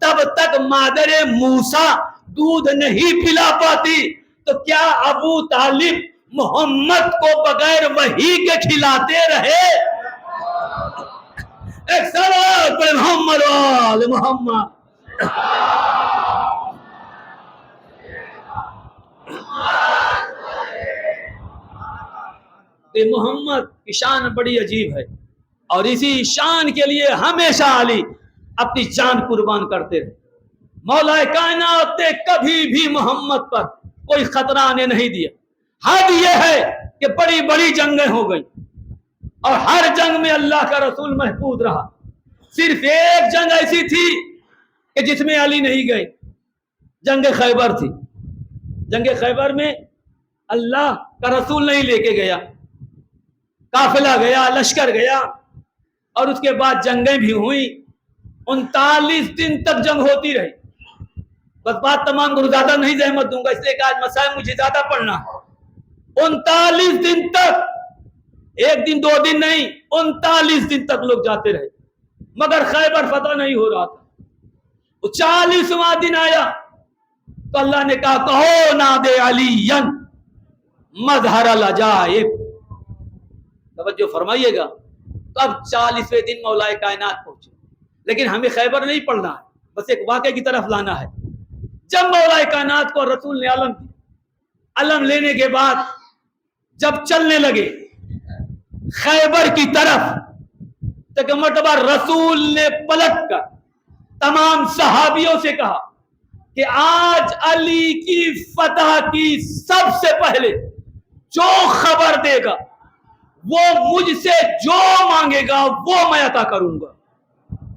تب تک مادر موسیٰ دودھ نہیں پلا پاتی، تو کیا ابو طالب محمد کو بغیر وحی کے کھلاتے رہے؟ ایک صلوات پڑھے محمد وآل محمد۔ کہ محمد کی شان بڑی عجیب ہے، اور اسی شان کے لیے ہمیشہ علی اپنی جان قربان کرتے رہے۔ مولا کائنات نے کبھی بھی محمد پر کوئی خطرہ آنے نہیں دیا۔ حد یہ ہے کہ بڑی بڑی جنگیں ہو گئی اور ہر جنگ میں اللہ کا رسول محفوظ رہا۔ صرف ایک جنگ ایسی تھی کہ جس میں علی نہیں گئے، جنگ خیبر تھی۔ جنگ خیبر میں اللہ کا رسول نہیں لے کے گیا، قافلہ گیا، لشکر گیا، اور اس کے بعد جنگیں بھی ہوئیں۔ 39 دن تک جنگ ہوتی رہی۔ بس بات تمام کو زیادہ نہیں زحمت دوں گا، اس لیے کہ آج مسائل مجھے زیادہ پڑھنا ہے۔ 39 دن تک، ایک دن 2 دن نہیں، 39 دن تک لوگ جاتے رہے، مگر خیبر فتح نہیں ہو رہا تھا۔ 40واں دن آیا تو اللہ نے کہا کہو نادے علی مظہر العجائب۔ توجہ فرمائیے گا۔ تو اب 40ویں دن مولا کائنات پہنچے، لیکن ہمیں خیبر نہیں پڑھنا ہے، بس ایک واقعے کی طرف لانا ہے۔ جب مولا کائنات کو رسول نے علم دی، علم لینے کے بعد جب چلنے لگے خیبر کی طرف، تو کہ مرتبہ رسول نے پلٹ کر تمام صحابیوں سے کہا کہ آج علی کی فتح کی سب سے پہلے جو خبر دے گا وہ مجھ سے جو مانگے گا وہ میں عطا کروں گا۔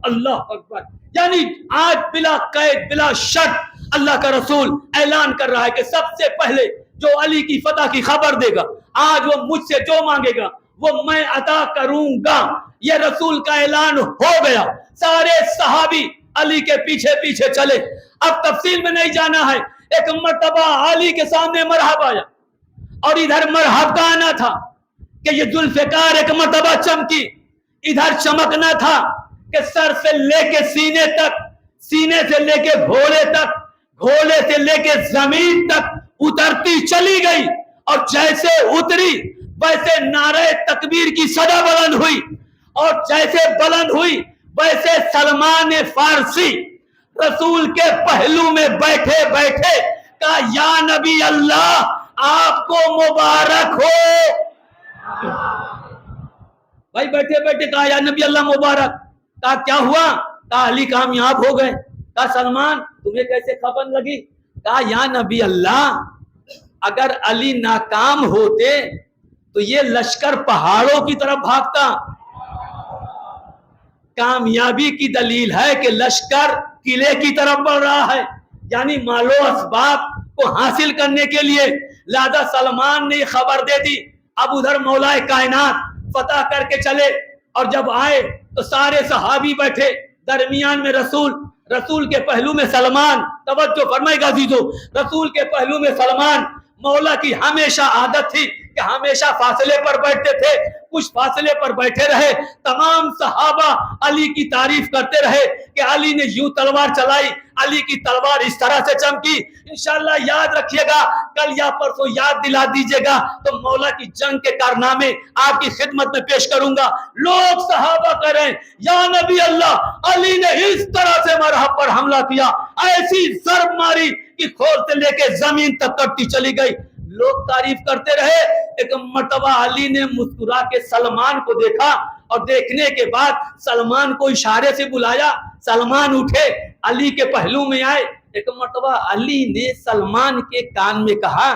اللہ اکبر! یعنی آج بلا قید بلا شرط اللہ کا رسول اعلان کر رہا ہے کہ سب سے پہلے جو علی کی فتح کی خبر دے گا آج وہ مجھ سے جو مانگے گا وہ میں عطا کروں گا۔ یہ رسول کا اعلان ہو گیا۔ سارے صحابی علی کے پیچھے پیچھے چلے۔ اب تفصیل میں نہیں جانا ہے۔ ایک مرتبہ علی کے سامنے مرحب آیا، اور ادھر مرحب کا آنا تھا کہ یہ ذوالفقار ایک مرتبہ چمکی، ادھر چمکنا تھا کہ سر سے لے کے سینے تک، سینے سے لے کے گھوڑے تک، گھوڑے سے لے کے زمین تک اترتی چلی گئی، اور جیسے اتری ویسے نعرہ تکبیر کی صدا بلند ہوئی، اور جیسے بلند ہوئی ویسے سلمان فارسی رسول کے پہلو میں بیٹھے بیٹھے کہا یا نبی اللہ آپ کو مبارک ہو۔ بھائی بیٹھے بیٹھے کہا یا نبی اللہ مبارک۔ کہا کیا ہوا؟ کہا علی کامیاب ہو گئے۔ کہا سلمان تمہیں کیسے خبر لگی؟ کہا یا نبی اللہ اگر علی ناکام ہوتے تو یہ لشکر پہاڑوں کی طرف بھاگتا۔ کامیابی کی دلیل ہے کہ لشکر قلعے کی طرف بڑھ رہا ہے، یعنی مال و اسباب کو حاصل کرنے کے لیے۔ لہذا سلمان نے خبر دے دی۔ اب ادھر مولا کائنات فتح کر کے چلے، اور جب آئے تو سارے صحابی بیٹھے، درمیان میں رسول، رسول کے پہلو میں سلمان. توجہ فرمائے گا عزیزو، رسول کے پہلو میں سلمان. مولا کی ہمیشہ عادت تھی کہ ہمیشہ فاصلے پر بیٹھتے تھے. کچھ فاصلے پر بیٹھے رہے. تمام صحابہ علی کی تعریف کرتے رہے کہ علی نے یوں تلوار چلائی، علی کی تلوار اس طرح سے چمکی. انشاءاللہ یاد رکھیے گا، کل یا پرسوں یاد دلا دیجیے گا تو مولا کی جنگ کے کارنامے آپ کی خدمت میں پیش کروں گا. لوگ صحابہ کریں یا نبی اللہ، علی نے اس طرح سے مرحب پر حملہ کیا، ایسی ضرب ماری کہ کھور سے لے کے زمین تک کٹتی چلی گئی. لوگ تعریف کرتے رہے. ایک مرتبہ علی نے مسکرا کے سلمان کو دیکھا اور دیکھنے کے بعد سلمان کو اشارے سے بلایا. سلمان اٹھے، علی کے پہلو میں آئے. ایک مرتبہ علی نے سلمان کے کان میں کہا،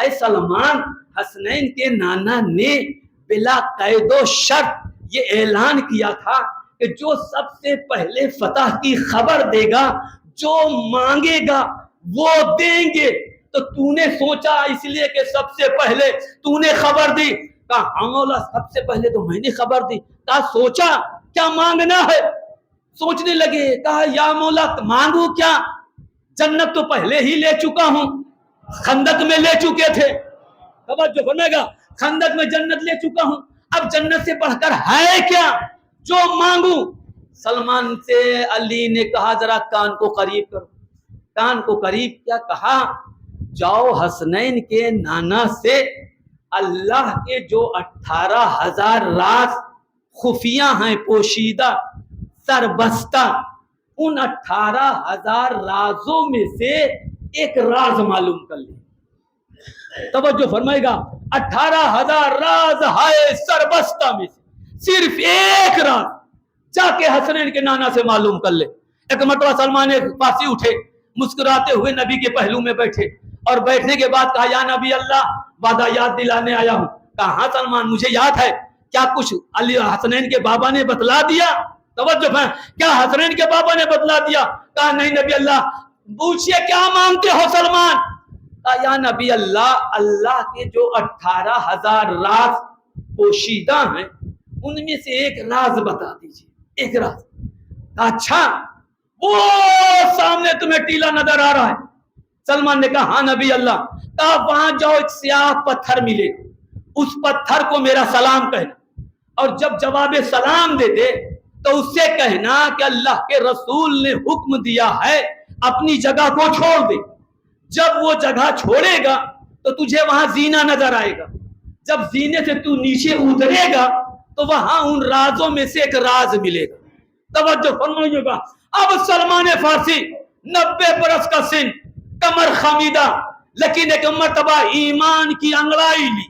اے سلمان، حسنین کے نانا نے بلا قید و شرط یہ اعلان کیا تھا کہ جو سب سے پہلے فتح کی خبر دے گا، جو مانگے گا وہ دیں گے. تو تو نے سوچا اس لیے کہ سب سے پہلے تو نے خبر دی. کہا ہاں مولا، سب سے پہلے تو میں نے خبر دی. کہا سوچا کیا مانگنا ہے؟ سوچنے لگے. کہا یا مولا مانگو کیا؟ جنت تو پہلے ہی لے چکا ہوں، خندق میں لے چکے تھے. توجہ فرمائے گا، خندق میں جنت لے چکا ہوں، اب جنت سے بڑھ کر ہے کیا جو مانگوں؟ سلمان سے علی نے کہا ذرا کان کو قریب کرو. کان کو قریب کیا؟ کہا جاؤ حسنین کے نانا سے اللہ کے جو 18,000 راز خفیہ ہیں، پوشیدہ، سربستہ، ان 18,000 رازوں میں سے ایک راز معلوم کر لیں. توجہ فرمائے گا، 18,000 راز ہے سربستہ میں سے صرف ایک راز جا کے حسنین کے نانا سے معلوم کر لے. ایک مرتبہ سلمان فارسی اٹھے، مسکراتے ہوئے نبی کے پہلو میں بیٹھے اور بیٹھنے کے بعد کہا یا نبی اللہ، وعدہ یاد دلانے آیا ہوں. کہا ہاں سلمان مجھے یاد ہے. کیا کچھ علی حسنین کے بابا نے بتلا دیا؟ توجہ ہے، کیا حسنین کے بابا نے بتلا دیا؟ کہا نہیں نبی اللہ. پوچھئے کیا مانگتے ہو سلمان؟ کہا یا نبی اللہ، اللہ کے جو 18,000 راز پوشیدہ ہیں ان میں سے ایک راز بتا دیجیے، ایک راز. کہا اچھا وہ سامنے تمہیں ٹیلا نظر آ رہا ہے؟ سلمان نے کہا ہاں نبی اللہ. کہا وہاں جاؤ، ایک سیاہ پتھر ملے، اس پتھر کو میرا سلام کہنا، اور جب جواب سلام دے دے تو اس سے کہنا کہ اللہ کے رسول نے حکم دیا ہے اپنی جگہ کو چھوڑ دے. جب وہ جگہ چھوڑے گا تو تجھے وہاں زینہ نظر آئے گا. جب زینے سے تو نیچے اترے گا تو وہاں ان رازوں میں سے ایک راز ملے گا. توجہ فرمائیے گا. اب سلمان فارسی 90 برس کا سن، کمر خمیدہ، لیکن ایک مرتبہ ایمان کی انگڑائی لی.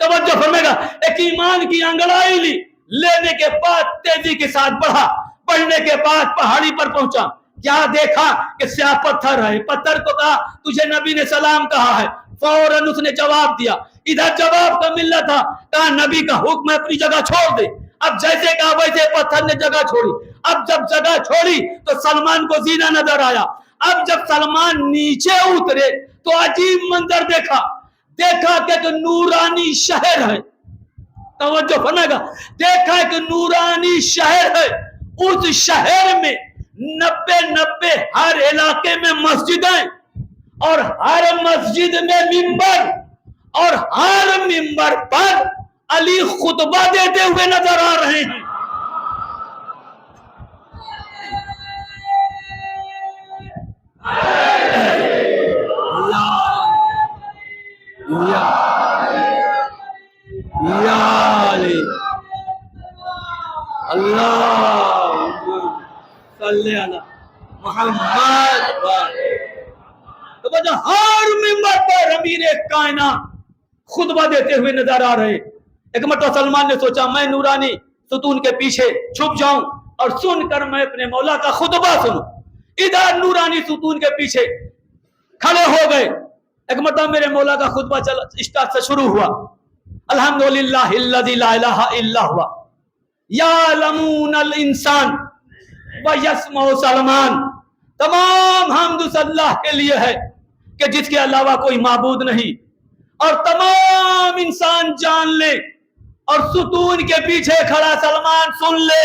توجہ فرمائے گا، ایک ایمان کی انگڑائی لی. لینے کے بعد تیزی کے ساتھ بڑھا. بڑھنے کے بعد پہاڑی پر پہنچا. کیا دیکھا کہ سیاہ پتھر ہے. پتھر کو کہا تجھے نبی نے سلام کہا ہے. فوراً اس نے جواب دیا. ادھر جواب کا ملنا تھا. کہا نبی کا حکم ہے اپنی جگہ چھوڑ دے. اب جیسے کہا ویسے پتھر نے جگہ چھوڑی. اب جب جگہ چھوڑی تو سلمان کو زینہ نظر آیا. اب جب سلمان نیچے اترے تو عجیب منظر دیکھا. دیکھا کہ ایک نورانی شہر ہے. توجہ فرمائے گا، دیکھا ایک نورانی شہر ہے. اس شہر میں 90 ہر علاقے میں مسجدیں، اور ہر مسجد میں منبر، اور ہر منبر پر علی خطبہ دیتے ہوئے نظر آ رہے ہیں. محمد تو ہر منبر پر امیر کائنات خطبہ دیتے ہوئے نظر آ رہے. ایک مرتبہ سلمان نے سوچا میں نورانی ستون کے پیچھے چھپ جاؤں اور سن کر میں اپنے مولا کا خطبہ سنوں. ادھر نورانی ستون کے پیچھے کھڑے ہو گئے. ایک مرتبہ میرے مولا کا خطبہ اسٹارٹ سے شروع ہوا. الحمدللہ الذی لا الہ الا ہوا یعلمون الانسان ویسمع سلمان. تمام حمد اس اللہ کے لیے ہے کہ جس کے علاوہ کوئی معبود نہیں، اور تمام انسان جان لے اور ستون کے پیچھے کھڑا سلمان سن لے.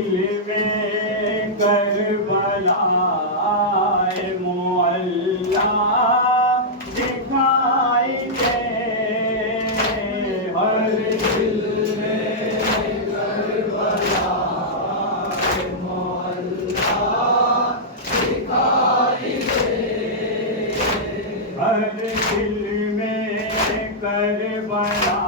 دل میں کربلا معلیٰ دکھائی دے، ہر دل میں کربلا معلیٰ دکھائی دے، ہر دل میں کربلا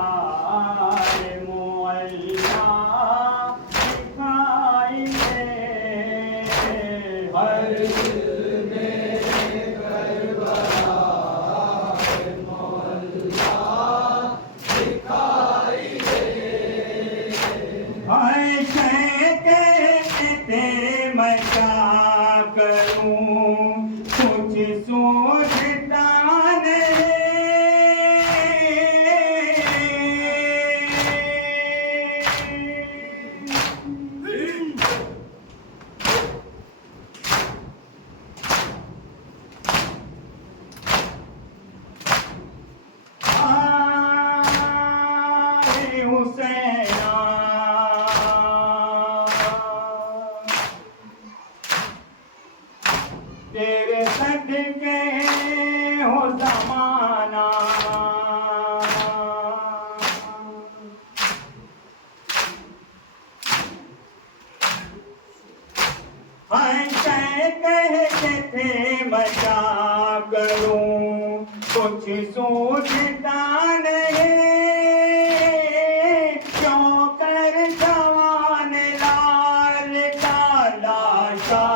میں کیا کروں کچھ سوچتا تیرے صدقے ہو زمانہ، کہتے تھے میں کیا کروں کچھ سوچتا نہیں، کیوں کر جوان لال کا لاشا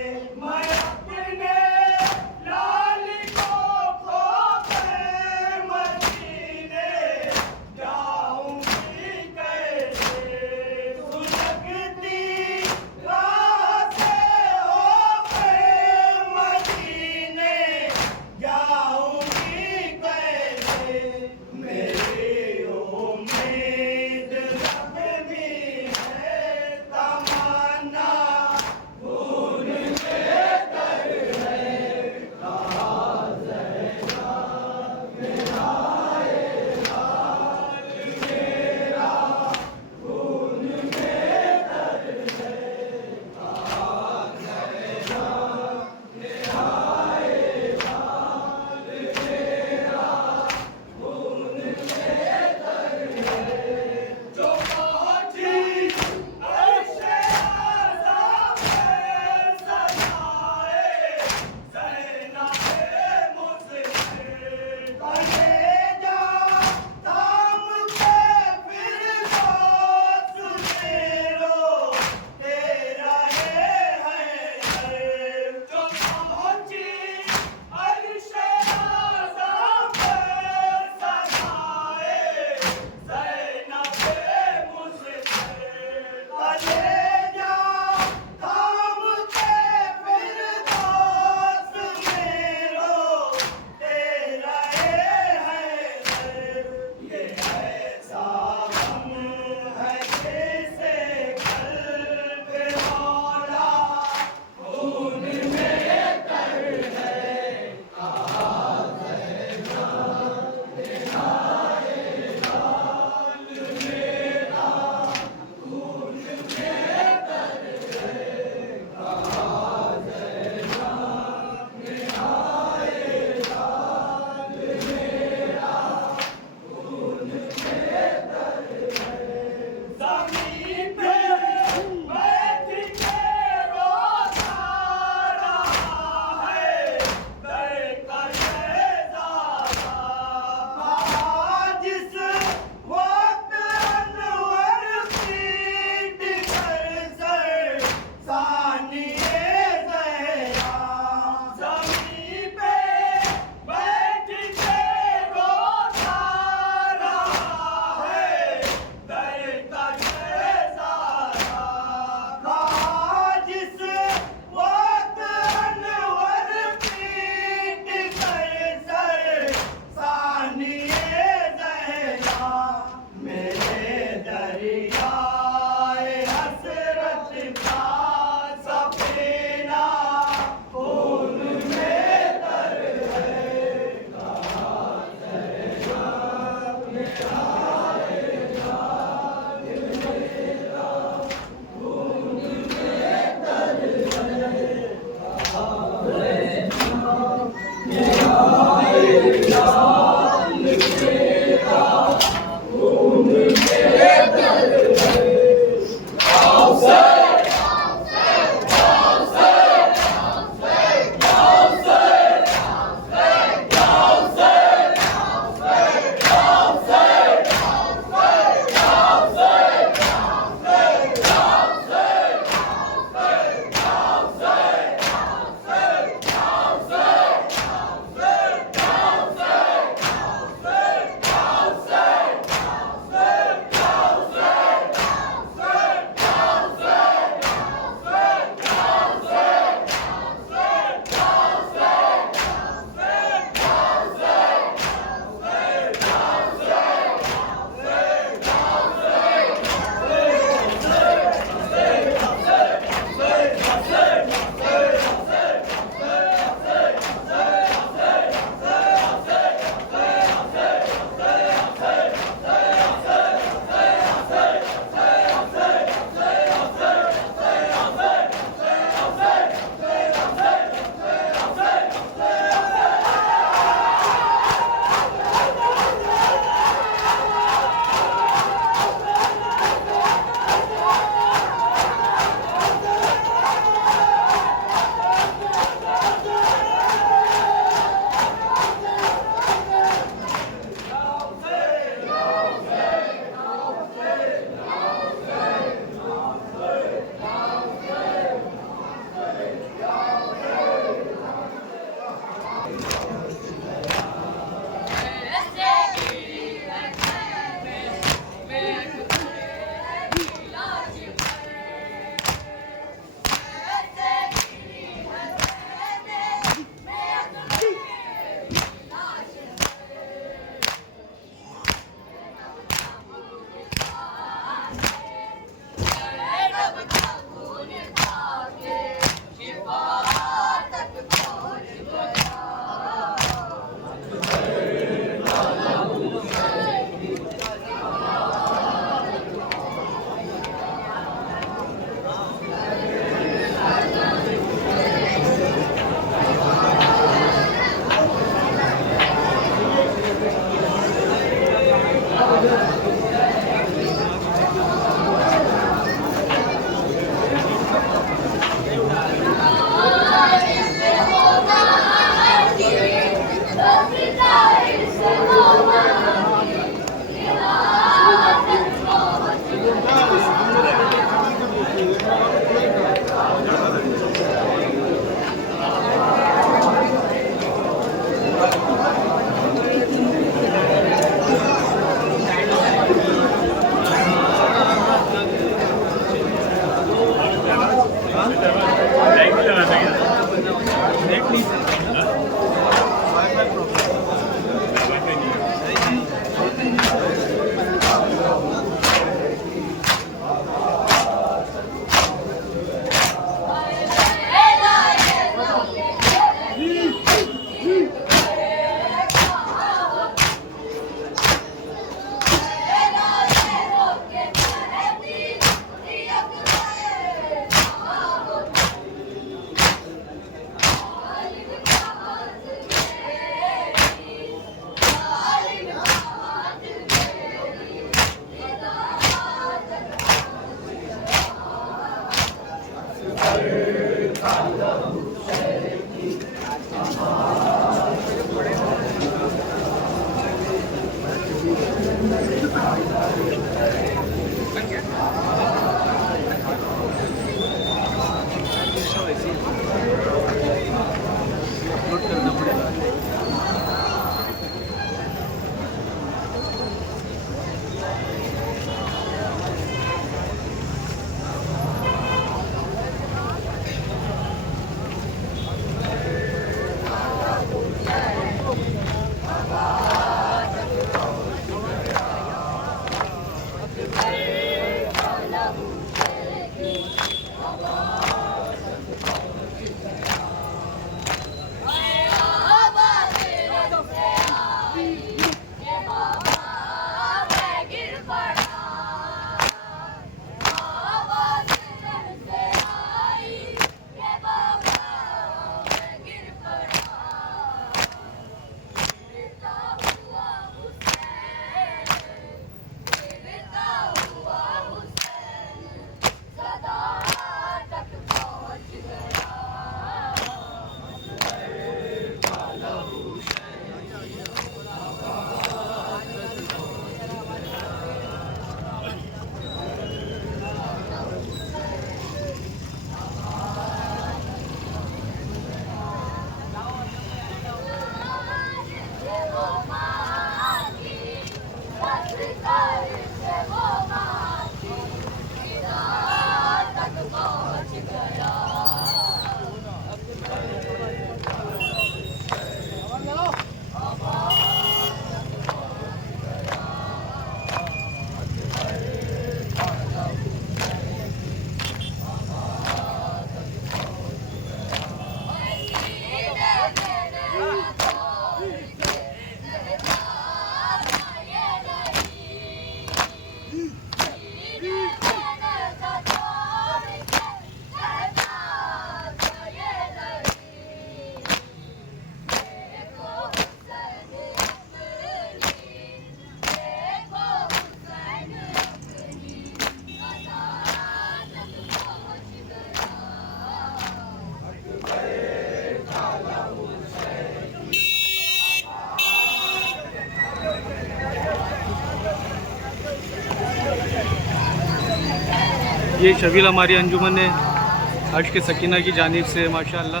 یہ شبیل ہماری انجمن عشق سکینہ کی جانب سے ماشاءاللہ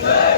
Joseph!